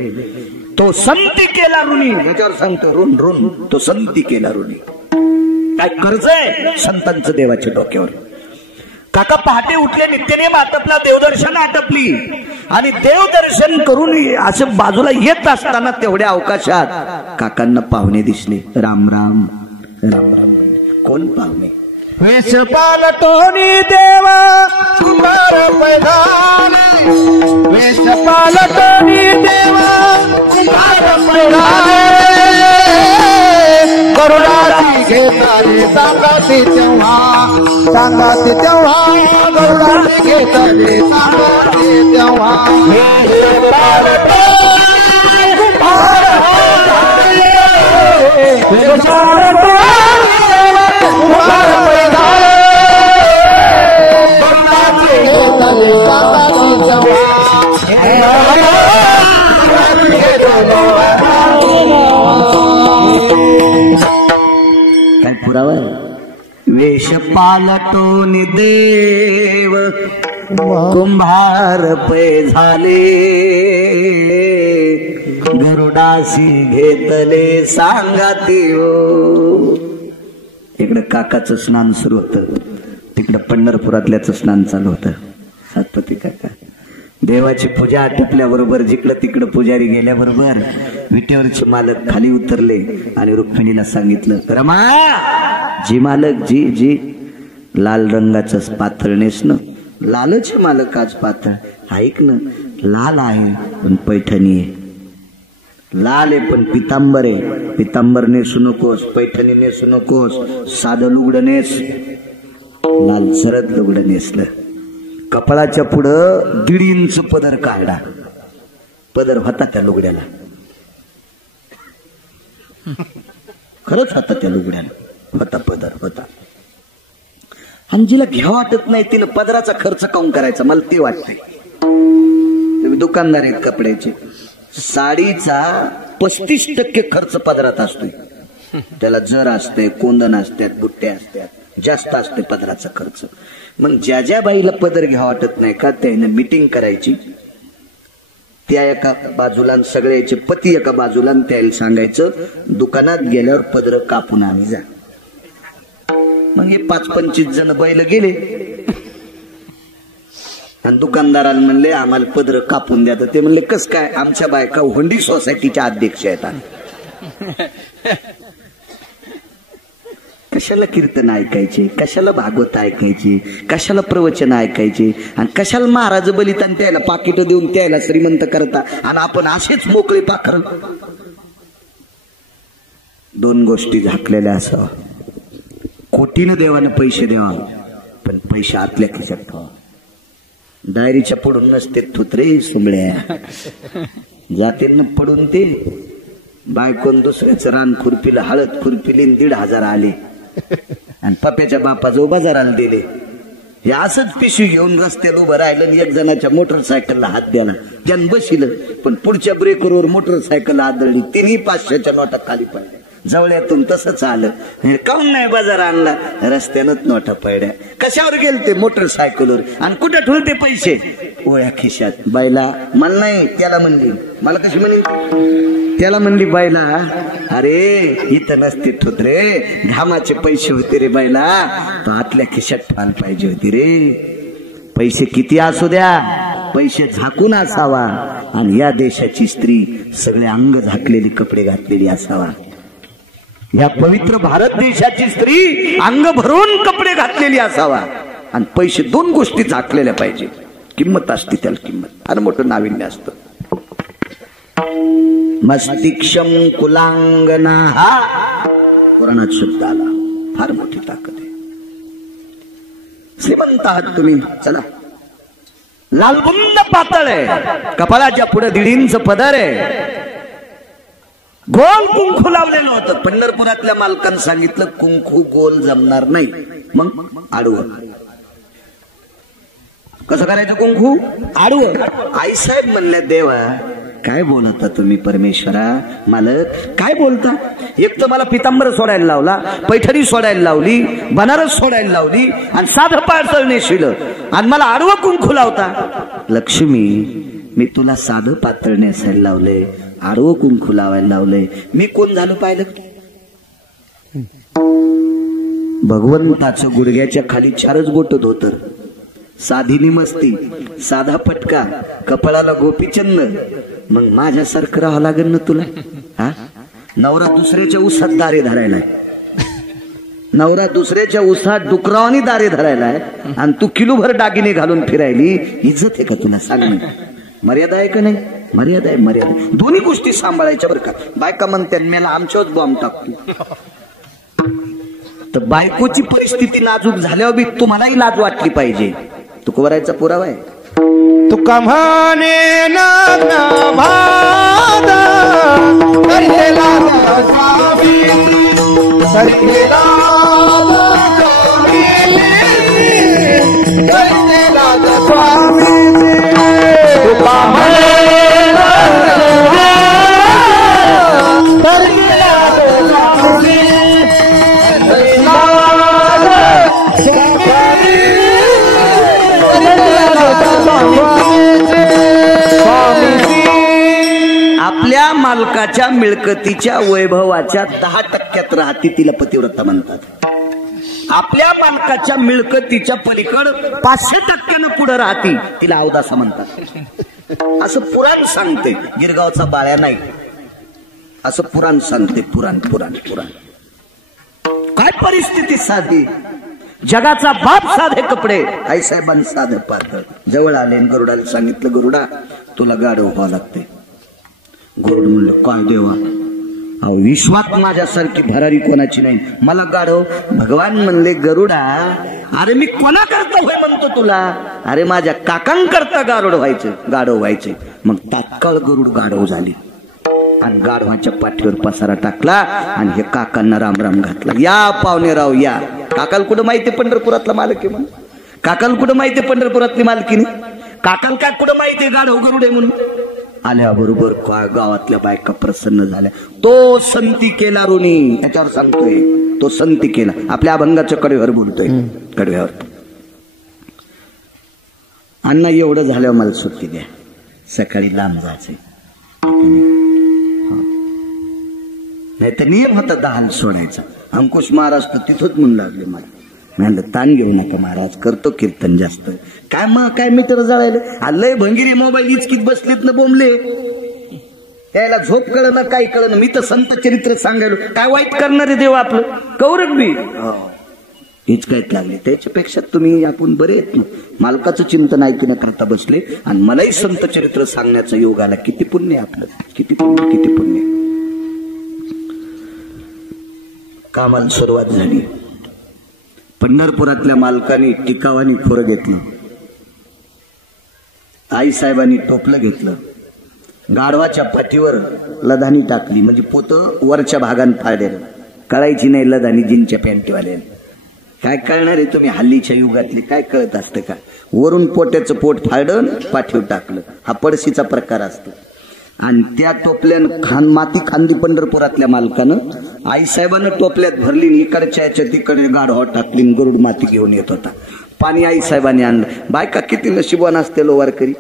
तो संती केला ऋणी, याच्यावर सांगतो ऋण तो संती केला ऋणी. काय कर्ज आहे संतांचं देवाच्या डोक्यावर. काका पहाटे उठले, नित्यनेम आटपला, देवदर्शन आटपली आणि देवदर्शन करून असं बाजूला येत असताना तेवढ्या अवकाशात काकांना पाहुणे दिसले. राम राम राम राम. कोण पाहुणे? वेश पालटोनी देवा कुंभार पैदाने, वेश पालटोनी देवा कुंभार पैदाने, गरुडाची घेतली सांगती तेव्हा, सांगती तेव्हा, गरुडाची घेतली सांगती तेव्हा. वेश पालटोनी कुंभार पैदाने, वेश पालटोनी कुंभार पैदाने, गरुडाची घेतली सांगती तेव्हा. काय पुरावा? वेश पालटोन देव कुंभार पै झाले, गरुडासी घेतले सांगाती हो. इकडे काकाचं स्नान सुरू होतं, तिकडे पंढरपुरातल्याचं स्नान चालू होतं. सातपती काका देवाची पूजा आटपल्याबरोबर जिकडं तिकडं पुजारी गेल्याबरोबर विटेवरचे मालक खाली उतरले आणि रुक्मिणीला सांगितलं, रमा जी मालक जी लाल रंगाचं पातळ नेसणं, लालच मालक आज पातळ. ऐक ना, लाल आहे पण पैठणी आहे, लाल आहे पण पितांबर आहे. पितांबर नेसू नकोस, पैठणी नेसू नकोस, साधं लुगडं नेस. लाल सरद लुगडं नेसलं. कपाळाच्या पुढं 1.5 इंच पदर काढला. पदर होता त्या लुगड्याला, खरंच होता त्या लुगड्याला, होता पदर होता. आणि जिला घ्या वाटत नाही तिनं पदराचा खर्च काऊन करायचा, मला ते वाटतंय. तुम्ही दुकानदार आहेत कपड्याचे, साडीचा 35% खर्च पदरात असतोय. त्याला जर असते, कोंदण असतात, बुट्टे असतात, जास्त असते पदराचा खर्च. मग ज्या ज्या बाईला पदर घ्या वाटत नाही का त्याने मीटिंग करायची, त्या एका बाजूला सगळ्याचे पती एका बाजूला, त्याला सांगायचं दुकानात गेल्यावर पदर कापून आम्ही जा. मग हे 5-25 जण बैल गेले आणि दुकानदाराला म्हणले आम्हाला पदर कापून द्या. तर ते म्हणले कस काय? आमच्या बायका हुंडी सोसायटीच्या अध्यक्ष आहेत. कशाला कीर्तन ऐकायचे, कशाला भागवत ऐकायचे, कशाला प्रवचन ऐकायचे, आणि कशाला महाराज बलित आणि त्याला पाकिट देऊन त्याला श्रीमंत करता आणि आपण असेच मोकळे पाखर. 2 गोष्टी झाकलेल्या असावा. कोटीनं देवानं पैसे द्यावा, पण पैसे आतल्या खिशात ठेवा. डायरीच्या पडून नसते थुत्रे सुंबळ्या जाते न पडून ते बायकोन दुसऱ्याचं रान खुरपीला हळद खुरपीली 1,500 आले आणि पप्याच्या बापाजवळ बाजाराला दिले. हे असंच पिशवी घेऊन रस्त्यात उभं राहिलं आणि एक जणाच्या मोटरसायकलला हात द्याला त्यानं बसिलं पण पुढच्या ब्रेकवर मोटरसायकल आदळली 3 500च्या नोटा खाली पडल्या. जवळ्यातून तसंच आलं काऊन नाही बाजार आणला रस्त्यानंच नोटा पडल्या. कशावर गेलते मोटरसायकलवर आणि कुठे ठेवते पैसे ओळ्या खिशात. बायला मला नाही त्याला म्हणली मला कशी म्हणे त्याला म्हणली बायला अरे इथं नसते ठोत रे घामाचे पैसे होते रे बायला तो आतल्या खिशात ठेवायला पाहिजे होती रे. पैसे किती असू द्या पैसे झाकून असावा आणि या देशाची स्त्री सगळे अंग झाकलेली कपडे घातलेली असावा. या पवित्र भारत देशाची स्त्री अंग भरून कपडे घातलेली असावा आणि पैसे 2 गोष्टी झाकलेल्या पाहिजे. किंमत असते त्याला किंमत आणि मोठं नाविन्य असतं. मस्तिष्कम कुलांगना हा पुराणात शब्द आला फार मोठी ताकद आहे. श्रीमंत आहात तुम्ही चला लालबुंद पातळ आहे कपाळाच्या पुढे 1.5 इंच पदर आहे गोल कुंकू लावलेलं होतं. पंढरपुरातल्या मालकांनी सांगितलं कुंकू गोल जमणार नाही मग आडवं. कसं करायचं कुंकू आडवं. आईसाहेब म्हणले देवा काय बोलता तुम्ही परमेश्वरा मालक काय बोलता. एक तर मला पितांबर सोडायला लावला पैठणी सोडायला लावली बनारस सोडायला लावली आणि साधं पाळसळ नेशिलं आणि मला आडवं कुंकू लावता. लक्ष्मी मी तुला साधं पातळ नेसायला लावले आडवं कुंकू लावायला लावले मी कोण झालो पाहिलं. भगवंताचं गुडघ्याच्या खाली 4च बोट धोतर साधी मस्ती साधा पटका कपाळाला गोपीचंद मग माझ्यासारखं राहावं लागेल ना तुला. हा नवरा दुसऱ्याच्या उसात दारे धरायलाय नवरा दुसऱ्याच्या उसात डुकरावानी दारे धरायलाय आणि तू किलोभर दागिने घालून फिरायली इज्जत आहे का तुला सांग. मर्यादा आहे का नाही. मर्यादा आहे मर्यादा. दोन्ही गोष्टी सांभाळायच्या बरं का. बायका म्हणते मला आमच्यावर बॉम्ब टाकतो तर बायकोची परिस्थिती नाजूक झाल्यावर बी तुम्हालाही लाज वाटली पाहिजे. तुकोबरायचा पुरावा आहे. तुका म्हणे आपल्या मालकाच्या मिळकतीच्या वैभवाच्या 10% राहते तिला पतिव्रता म्हणतात. आपल्या मालकाच्या मिळकतीच्या पलीकड 500% पुढे राहते तिला अवदासा म्हणतात. असं पुराण सांगते. गिरगावचा बाळ्या नाही असं पुराण सांगते. पुराण पुराण पुराण काय परिस्थिती साधी. जगाचा बाप साधे कपडे आईसाहेबांनी साधं पातळ. जवळ आले गरुडाला सांगितलं गरुडा तुला गाढव व्हावं लागते. गरुड म्हणलं काय देवा अहो विश्वात माझ्यासारखी भरारी कोणाची नाही मला गाढव. भगवान म्हणले गरुडा अरे मी कोणाकरता होय म्हणतो तुला. अरे माझ्या काकांकरता गाढव व्हायचे. मग तात्काळ गरुड गाढव झाली आणि गाढवाच्या पाठीवर पसारा टाकला आणि हे काकांना राम राम घातला. या पाहुणेराव या. काकाला कुठं माहिती पंढरपुरातला मालक आहे म्हणून. काकाला कुठं माहिती पंढरपुरातली मालकीने. काकाला काय कुठं माहिती गाढव गरुड आहे म्हणून. आल्याबरोबर गावातल्या बायका प्रसन्न झाल्या. तो संती केला ऋणी त्याच्यावर सांगतोय. तो संती केला. आपल्या अभंगाच्या कडव्यावर बोलतोय. कडव्यावर अण्णा एवढं झाल्यावर मला सुट्टी द्या सकाळी लांब जायचंय. नाही तर नियम होता 10 सोडायचा. अंकुश महाराज तर तिथंच म्हणून लागले मला. म्हणलं ताण घेऊ नका महाराज करतो कीर्तन जास्त. काय मग काय मीटर जळायला लय भंगिरी मोबाईल इचकीत बसलेत ना बोंबले. त्याला झोप कळ ना काही कळ ना. मी तर संत चरित्र सांगायलो काय वाईट करणारे देव आपलं कौरक बी हिचकायत लागले. त्याच्यापेक्षा तुम्ही आपण बरे आहेत ना. मालकाचं चिंतन ऐकण्या करता बसले आणि मलाही संत चरित्र सांगण्याचा योग आला. किती पुण्य आपलं. किती पुण्य किती पुण्य. कामाला सुरुवात झाली. पंढरपुरातल्या मालकाने टिकावानी खोरं घेतलं. आई साहेबांनी टोपलं घेतलं, गाढवाच्या पाठीवर लधानी टाकली, म्हणजे पोतं वरच्या भागान फाडलं. कळायची नाही लधानी जीनच्या पॅन्टवाल्या. काय कळणार आहे तुम्ही हल्लीच्या युगातले, काय कळत असतं का? वरून पोट्याचं पोट फाडून पाठीवर टाकलं, हा पडशीचा प्रकार असतो. आणि त्या टोपल्यानं माती खांदी पंढरपुरातल्या मालकानं आईसाहेबानं टोपल्यात भरली, इकडच्या याच्या तिकडे गाढवा टाकली, गरुड माती घेऊन येत होता. पाणी आईसाहेबांनी आणलं. बायका किती नशिबवान असते लो वारकरी.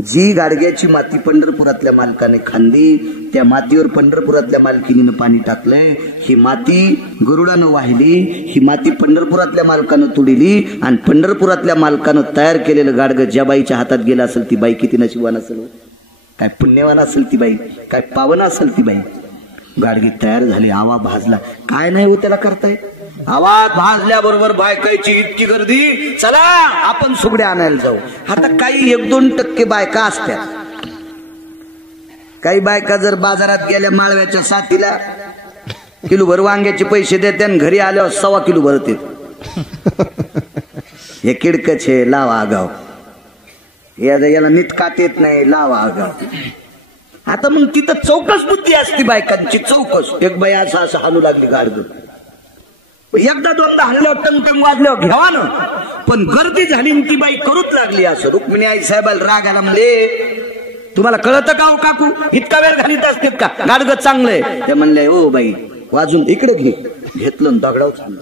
जी गाडग्याची माती पंढरपुरातल्या मालकाने खांदी, त्या मातीवर पंढरपुरातल्या मालकीनीनं पाणी टाकलंय. ही माती गरुडानं वाहिली, ही माती पंढरपुरातल्या मालकानं तुडिली, आणि पंढरपुरातल्या मालकानं तयार केलेलं गाडगं ज्या बाईच्या हातात गेलं असेल ती बाई किती नशिबवान असेल, काय पुण्यवान असेल ती बाई, काय पावन असेल ती बाई. गाडगी तयार झाली, आवा भाजला, काय नाही हो त्याला करताय. आवाज भाजल्याबरोबर बायकाची इतकी गर्दी, चला आपण सुगड्या आणायला जाऊ. आता काही 1-2% बायका असतात. काही बायका जर बाजारात गेल्या माळव्याच्या साथीला किलोभर वांग्याचे पैसे देते आणि घरी आल्यावर 1.25 किलो भरते. हे किडकच आहे, लावा आगाव. याला नीट काट येत नाही, लावा आगाव. आता मग तिथं चौकस बुद्धी असते बायकांची, चौकस. एक बाई असं हाणू लागली गाडगं, एकदा दोनदा हल्ल्यावर टंगटंग वाजल्यावर घ्यावा ना, पण गर्दी झाली ती बाई करूच लागली असं. रुक्मिणी आई साहेबाला राग आला, म्हणले तुम्हाला कळतं का हो काकू, इतका वेळ घालीत असतात का, गाडगं चांगलंय. ते म्हणले हो बाई वाजून इकडे घे. घेतलं दगडाव चाललं.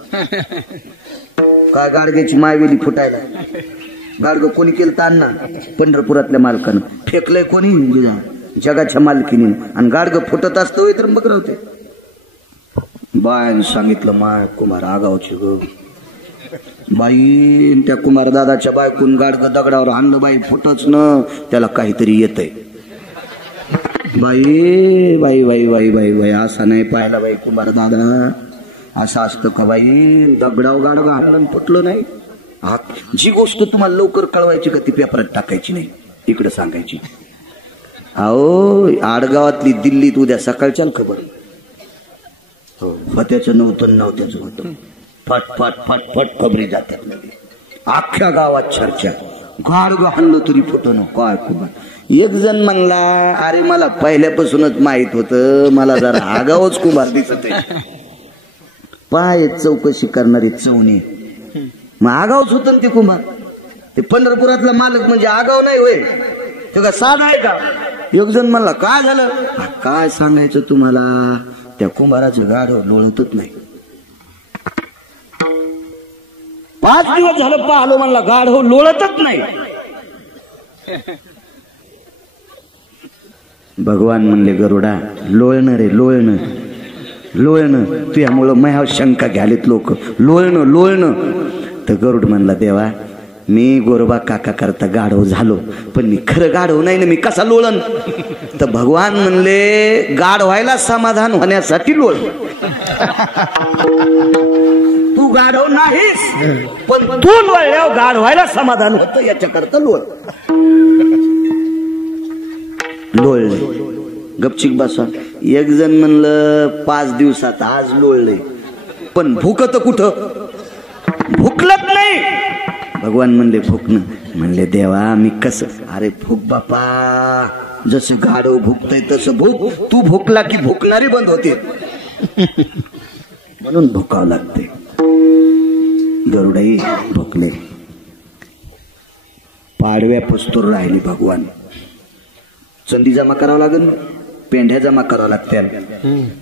काय गाडग्याची मायवेली फुटायला. गाडगं कोणी केलं तान्ना, पंढरपुरातल्या मालकानं फेकलंय, कोणी जगाच्या मालकीने, आणि गाडगं फुटत असतं तर मग होते. बायन सांगितलं, माय कुमार आगावची ग बाई. त्या कुमार दादाच्या बायकून गाडगं दगडावर आणलं, बाई फुटच न, त्याला काहीतरी येतंय. बाई बाई बाई बाई बाई बाई असा नाही पाहिला बाई कुमार दादा, असं असतं का बाई. दगडावर गाडगं आणलं फुटलं नाही. जी गोष्ट तुम्हाला लवकर कळवायची का ती पेपरात टाकायची नाही, इकडे सांगायची. अहो आडगावातली दिल्लीत उद्या सकाळच्या खबर. हो फत्याचं नव्हत्याचं होतं. फट फट फट फट खबरी जातात. अख्ख्या गावात चर्चा, गाडगं हल्लं तरी फुटणं काय कुमार. एक जण म्हणला, अरे मला पहिल्यापासूनच माहित होतं, मला जरा आगावच कुमार दिसत आहे. पाय चौकशी करणारी चवणे, मग आगावच होत ते कुमार. ते पंढरपुरातला मालक म्हणजे आगाव नाही होय, ते का साधा आहे का. एक जण म्हणला काय झालं, काय सांगायचं तुम्हाला, त्या कुंभाराचं गाढव लोळतच नाही. 5 दिवस झालं पाहलो, म्हणला गाढव लोळतच नाही. भगवान म्हणले गरुडा लोळणं रे, लोळणं लोळणं, तुझ्यामुळं मया शंका घ्यालेत लोक, लोळणं लोळणं. तर गरुड म्हणला देवा मी गोरोबा काका करता गाढव झालो, पण मी खरं गाढव नाही ना, मी कसा लोळन. तर भगवान म्हणले गाढ व्हायला समाधान होण्यासाठी लोळ. तू गाढव नाहीस, पण तू लोळल्यावर गाढ व्हायला समाधान होतं, याच्याकरता लोळ. लोळले गपचिक बसा. एक जण म्हणलं 5 दिवसात, आज लोळले, पण भूकत कुठं, भुकलत नाही. भगवान म्हणले भुकणं. म्हणले देवा मी कसं, अरे भूक बापा, जसं गाढव भुकतय तसं भूक. तू भुकला की भुकणारे बंद होते, म्हणून भुकावं लागते. गरुडाई भुकले. पाडव्या पुस्तूर राहिली. भगवान चंदी जमा करावं लागेल, पेंढ्या जमा करावं लागत्या,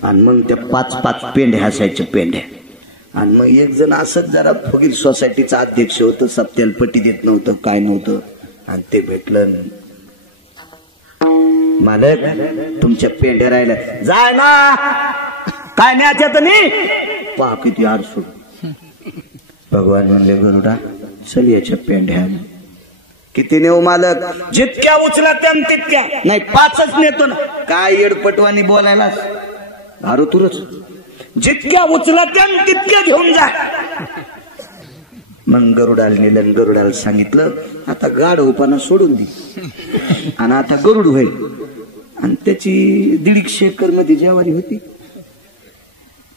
आणि मग त्या 5-5 पेंढ्या असायच्या पेंढ्या. आणि मग एक जण असंच जरा फुगीर सोसायटीचा अध्यक्ष होतं, सप्त्याला पट्टी देत नव्हतं, काय नव्हतं, आणि ते भेटलं. मालक तुमच्या पेंढ्या राहिल्या, जाय ना, काय न्यायच्यात नाही, पहा किती आरसू. भगवान म्हणले गरुडा चल याच्या पेंढ्या. किती नेऊ मालक, जितक्या उचला त्या तितक्या, नाही 5च नेतो ना. काय येडपटवानी बोलायला, अरे तुरच जितक्या उचला त्या तितक्या घेऊन जा. मग गरुडाला नेलं, गरुडाला सांगितलं आता गाढवपणा सोडून दे, आणि आता गरुड होईल. आणि त्याची 150 एकर मध्ये ज्वारी होती,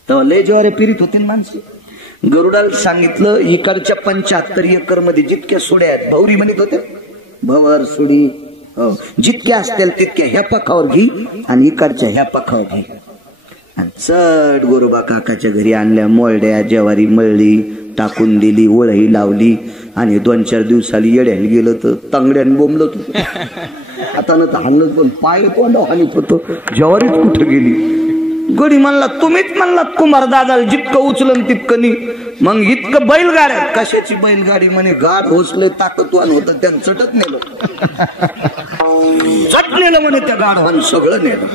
तर लय ज्वारी पिरीत होते माणसं. गरुडाला सांगितलं इकडच्या 75 एकर मध्ये जितक्या सुड्या आहेत, भवरी म्हणत होते, भवर सुडी हो, जितक्या असतील तितक्या ह्या पखावर घे आणि इकडच्या ह्या पखावर घे. आणि चढ गोरोबा काकाच्या घरी आणल्या, मोळड्या ज्वारी मळली, टाकून दिली, वळही लावली. आणि 2-4 दिवसाली येड्याला गेलं तर तांगड्याने बोंबलं होतं. आता ना तर हाणलं पण पाय तोंड हानी होतं, ज्वारीच कुठं गेली. गडी म्हणला तुम्हीच म्हणलात कुमार दादाला जितकं उचलन तितकं नाही. मग इतकं बैलगाड्या, कशाची बैलगाडी म्हणे, गाड होसले ताकदवान होतं त्यानं चटत नेलं. चट नेलं म्हणे त्या गाढवान, सगळं नेलं.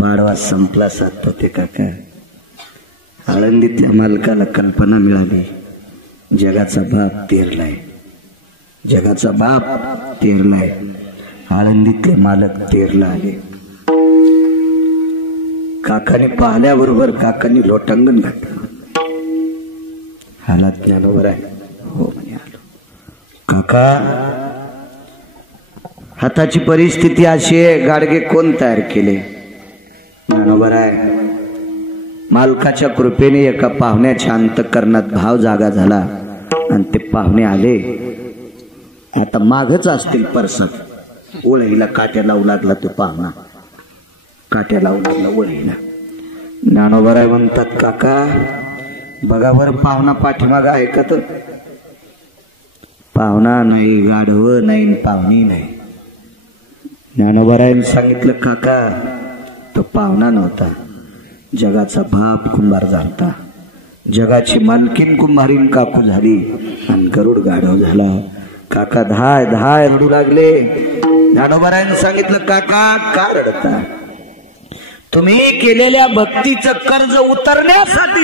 पाडवा संपला सातपते काका. आळंदीतल्या मालकाला कल्पना मिळाली, जगाचा बाप तेरलाय, जगाचा बाप तेरलाय. आळंदीतले मालक तेरला आले. काकाने पाहिल्याबरोबर काकांनी लोटांगण घातलं. हालात ज्ञानोबर आहे, हो म्हणे आलो. काका हाताची परिस्थिती अशी आहे, गाडगे कोण तयार केले? ज्ञानोबर आहे. मालकाच्या कृपेने एका पाहुण्याच्या अंतःकरणात भाव जागा झाला आणि ते पाहुणे आले. आता मागच असतील परसत. ओळीला काट्या लावू लागला तो पाहुणा, काट्या लावू लागला ओळीला. ज्ञानोबराय म्हणतात काका बघा बरं पाहुणा पाठीमाग आहे का? तर पाहुणा नाही, गाढव नाही, पाहुणी नाही. ज्ञानोबरायने सांगितलं काका तो पाहुणा नव्हता, जगाचा बाप कुंभार झालता. जगाची मालकीन कुंभारीन काकू झाली आणि गरुड गाढव झाला. काका धाय धाय रडू लागले. ज्ञानोबरायने सांगितलं काका का रडता? तुम्ही केलेल्या भक्तीचं कर्ज उतरण्यासाठी,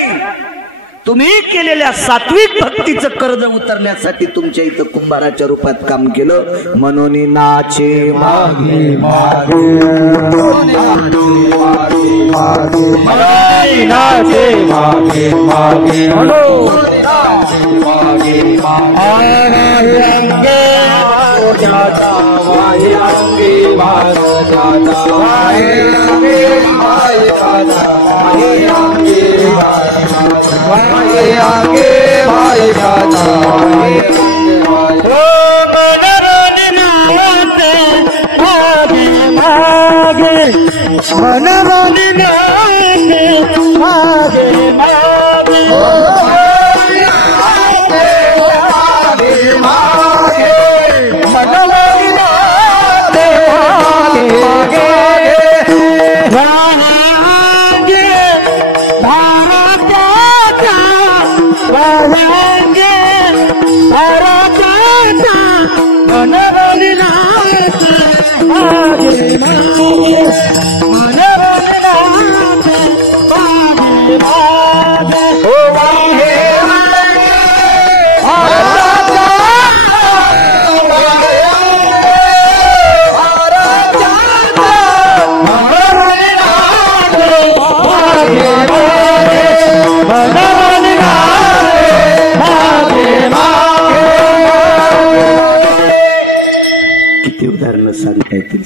तुम्ही केलेल्या सात्विक भक्तीचं कर्ज उतरण्यासाठी तुमच्या इथं कुंभाराच्या रूपात काम केलं. म्हणून नाचे मागे मागे, नाचे मागे मागे,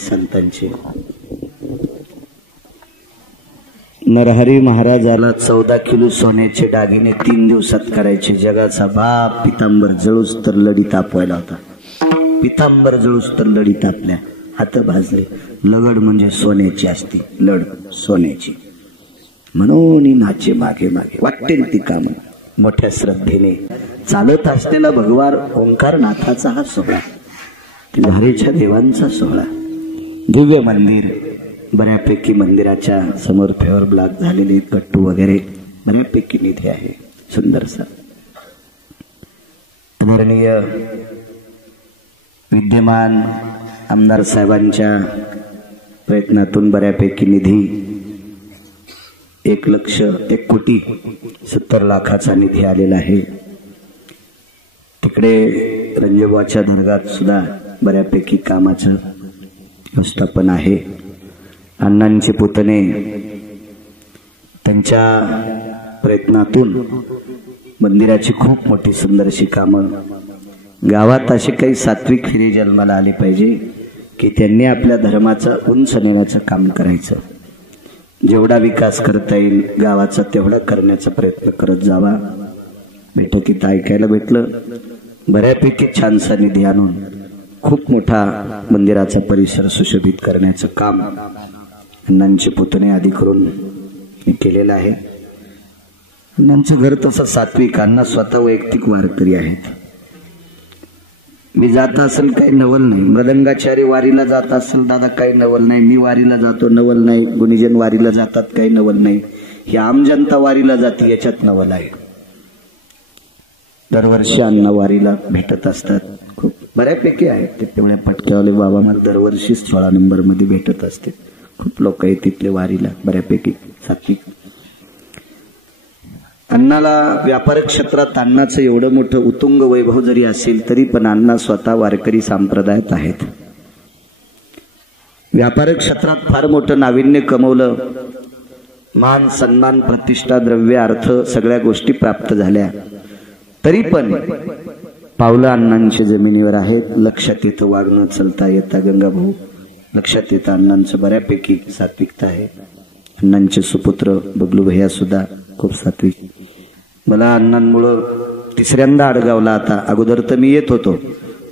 संतांचे. नरहरी महाराजाला 14 किलो सोन्याचे दागिने 3 दिवसात करायचे. जगाचा बाप पितांबर जळूस तर लढी तापवायला होता. पितांबर जळूस तर लढी तापल्या, हात भाजले. लगड म्हणजे सोन्याची असते, लढ सोन्याची. म्हणून नाचे मागे मागे, वाटेल ती काम मोठ्या श्रद्धेने चालत असलेला भगवान ओंकारनाथाचा हा सोहळा, धारेच्या देवांचा सोहळा. दिव्य मंदिर, बऱ्यापैकी मंदिराच्या समोर फेवर ब्लॉक झालेले कट्टू वगैरे बऱ्यापैकी निधी आहे. सुंदरसा आदरणीय विद्यमान आमदार साहेबांच्या प्रयत्नातून बऱ्यापैकी निधी 1,70,00,000 निधी आलेला आहे. तिकडे रंजबाच्या दर्गात सुद्धा बऱ्यापैकी कामाचं व्यवस्थापन आहे. अण्णांचे पुतणे त्यांच्या प्रयत्नातून मंदिराची खूप मोठी सुंदरशी कामं. गावात अशी काही सात्विक हिरे जन्माला आली पाहिजे की त्यांनी आपल्या धर्माचा उंच नेण्याचं काम करायचं. जेवढा विकास करता येईल गावाचा तेवढा करण्याचा प्रयत्न करत जावा. बैठकीत ऐकायला भेटलं बऱ्यापैकी छानसा निधी आणून खूप मोठा मंदिराचा परिसर सुशोभित करण्याचं काम अण्णांचे पुतणे आदी करून केलेलं आहे. अण्णांचं घर तसं सात्विक, अण्णा स्वतः वैयक्तिक वारकरी आहेत. मी जात असेल काही नवल नाही, मृदंगाचार्य वारीला जात असेल दादा काही नवल नाही, मी वारीला जातो नवल नाही, गुणीजन वारीला जातात काही नवल नाही, ही आम जनता वारीला जाते याच्यात नवल आहे. दरवर्षी अण्णा वारीला भेटत असतात, खूप बऱ्यापैकी आहेत ते तेवढ्या पटक्यावाले बाबा मला दरवर्षी 16 नंबर मध्ये भेटत असते. खूप लोक आहेत तिथले वारीला, बऱ्यापैकी सात्विक. अण्णाला व्यापार क्षेत्रात अण्णाचं एवढं मोठं उत्तुंग वैभव जरी असेल तरी पण अण्णा स्वतः वारकरी संप्रदायात आहेत. व्यापार क्षेत्रात फार मोठं नाविन्य कमवलं, मान सन्मान प्रतिष्ठा द्रव्य अर्थ सगळ्या गोष्टी प्राप्त झाल्या, तरी पण पावलं अण्णांच्या जमिनीवर आहेत. लक्षात येतं वागणं चलता येता गंगाभाऊ, लक्षात येतं अण्णांचं बऱ्यापैकी सात्विकता आहे. अण्णांचे सुपुत्र बबलू भैया सुद्धा खूप सात्विक. मला अण्णांमुळं तिसऱ्यांदा आडगावला, आता अगोदर तर मी येत होतो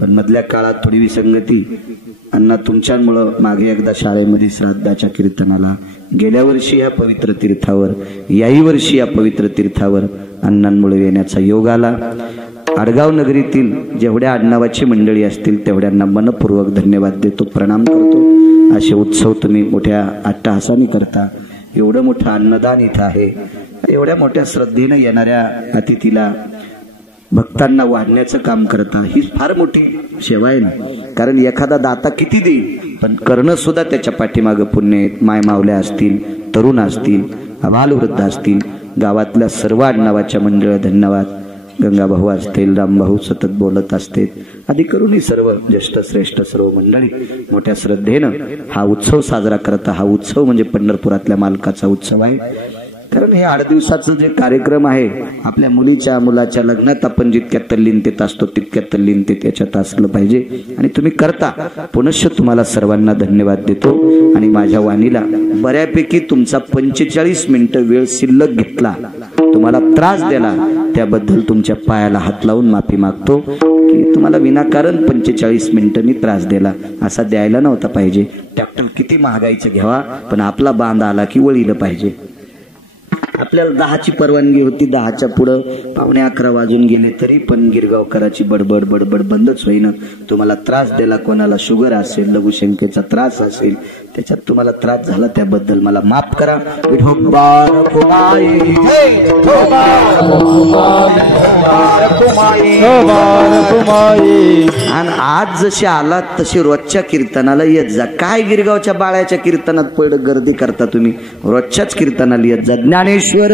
पण मधल्या काळात थोडी विसंगती. अण्णा तुमच्यामुळं मागे एकदा शाळेमध्ये श्राद्धाच्या कीर्तनाला, गेल्या वर्षी या पवित्र तीर्थावर, याही वर्षी या पवित्र तीर्थावर अण्णांमुळे येण्याचा योग आला. आडगाव नगरीतील जेवढ्या आडनावाची मंडळी असतील तेवढ्यांना मनपूर्वक धन्यवाद देतो, प्रणाम करतो. असे उत्सव तुम्ही मोठ्या अट्टहासाने करता. एवढं मोठं अन्नदान इथं आहे, एवढ्या मोठ्या श्रद्धेनं येणाऱ्या अतिथीला भक्तांना वाढण्याचं काम करता, ही फार मोठी सेवा आहे ना. कारण एखादा दाता किती देईल पण करणं सुद्धा त्याच्या पाठीमागं पुण्य आहे. मायमावल्या असतील, तरुण असतील, अबालवृद्ध असतील, गावातल्या सर्व आडनावाच्या मंडळ धन्यवाद. गंगाभाऊ असतील, रामभाऊ सतत बोलत असतील, आधी करूनही सर्व ज्येष्ठ श्रेष्ठ सर्व मंडळी मोठ्या श्रद्धेनं हा उत्सव साजरा करता. हा उत्सव म्हणजे पंढरपुरातल्या मालकाचा उत्सव आहे. कारण हे 8 दिवसाचं जे कार्यक्रम आहे, आपल्या मुलीच्या मुलाच्या लग्नात आपण जितक्या तल्लीनतेत असतो तितक्या तल्लीनतेत याच्यात असलं पाहिजे आणि तुम्ही करता. पुनश्च तुम्हाला सर्वांना धन्यवाद देतो. आणि माझ्या वाणीला बऱ्यापैकी तुमचा 45 मिनिटं वेळ शिल्लक घेतला, तुम्हाला त्रास दिला, त्याबद्दल तुमच्या पायाला हात लावून माफी मागतो की तुम्हाला विनाकारण 45 मिनिटांनी त्रास दिला, असा द्यायला नव्हता पाहिजे. ट्रॅक्टर किती महागाईचं घ्यावा पण आपला बांध आला की वळीलं पाहिजे. आपल्याला 10ची परवानगी होती, 10च्या पुढं 11:15 वाजून गेले तरी पण गिरगावकराची बडबड बडबड बंदच होईना. तुम्हाला त्रास दिला, कोणाला शुगर असेल, लघुशंकेचा त्रास असेल, त्याच्यात तुम्हाला त्रास झाला त्याबद्दल मला माफ करा. आणि आज जसे आलात तसे रोजच्या कीर्तनाला येत जा. काय गिरगावच्या बाळ्याच्या कीर्तनात पड गर्दी करता तुम्ही, रोजच्याच कीर्तनाला येत जा. ज्ञानेश्वर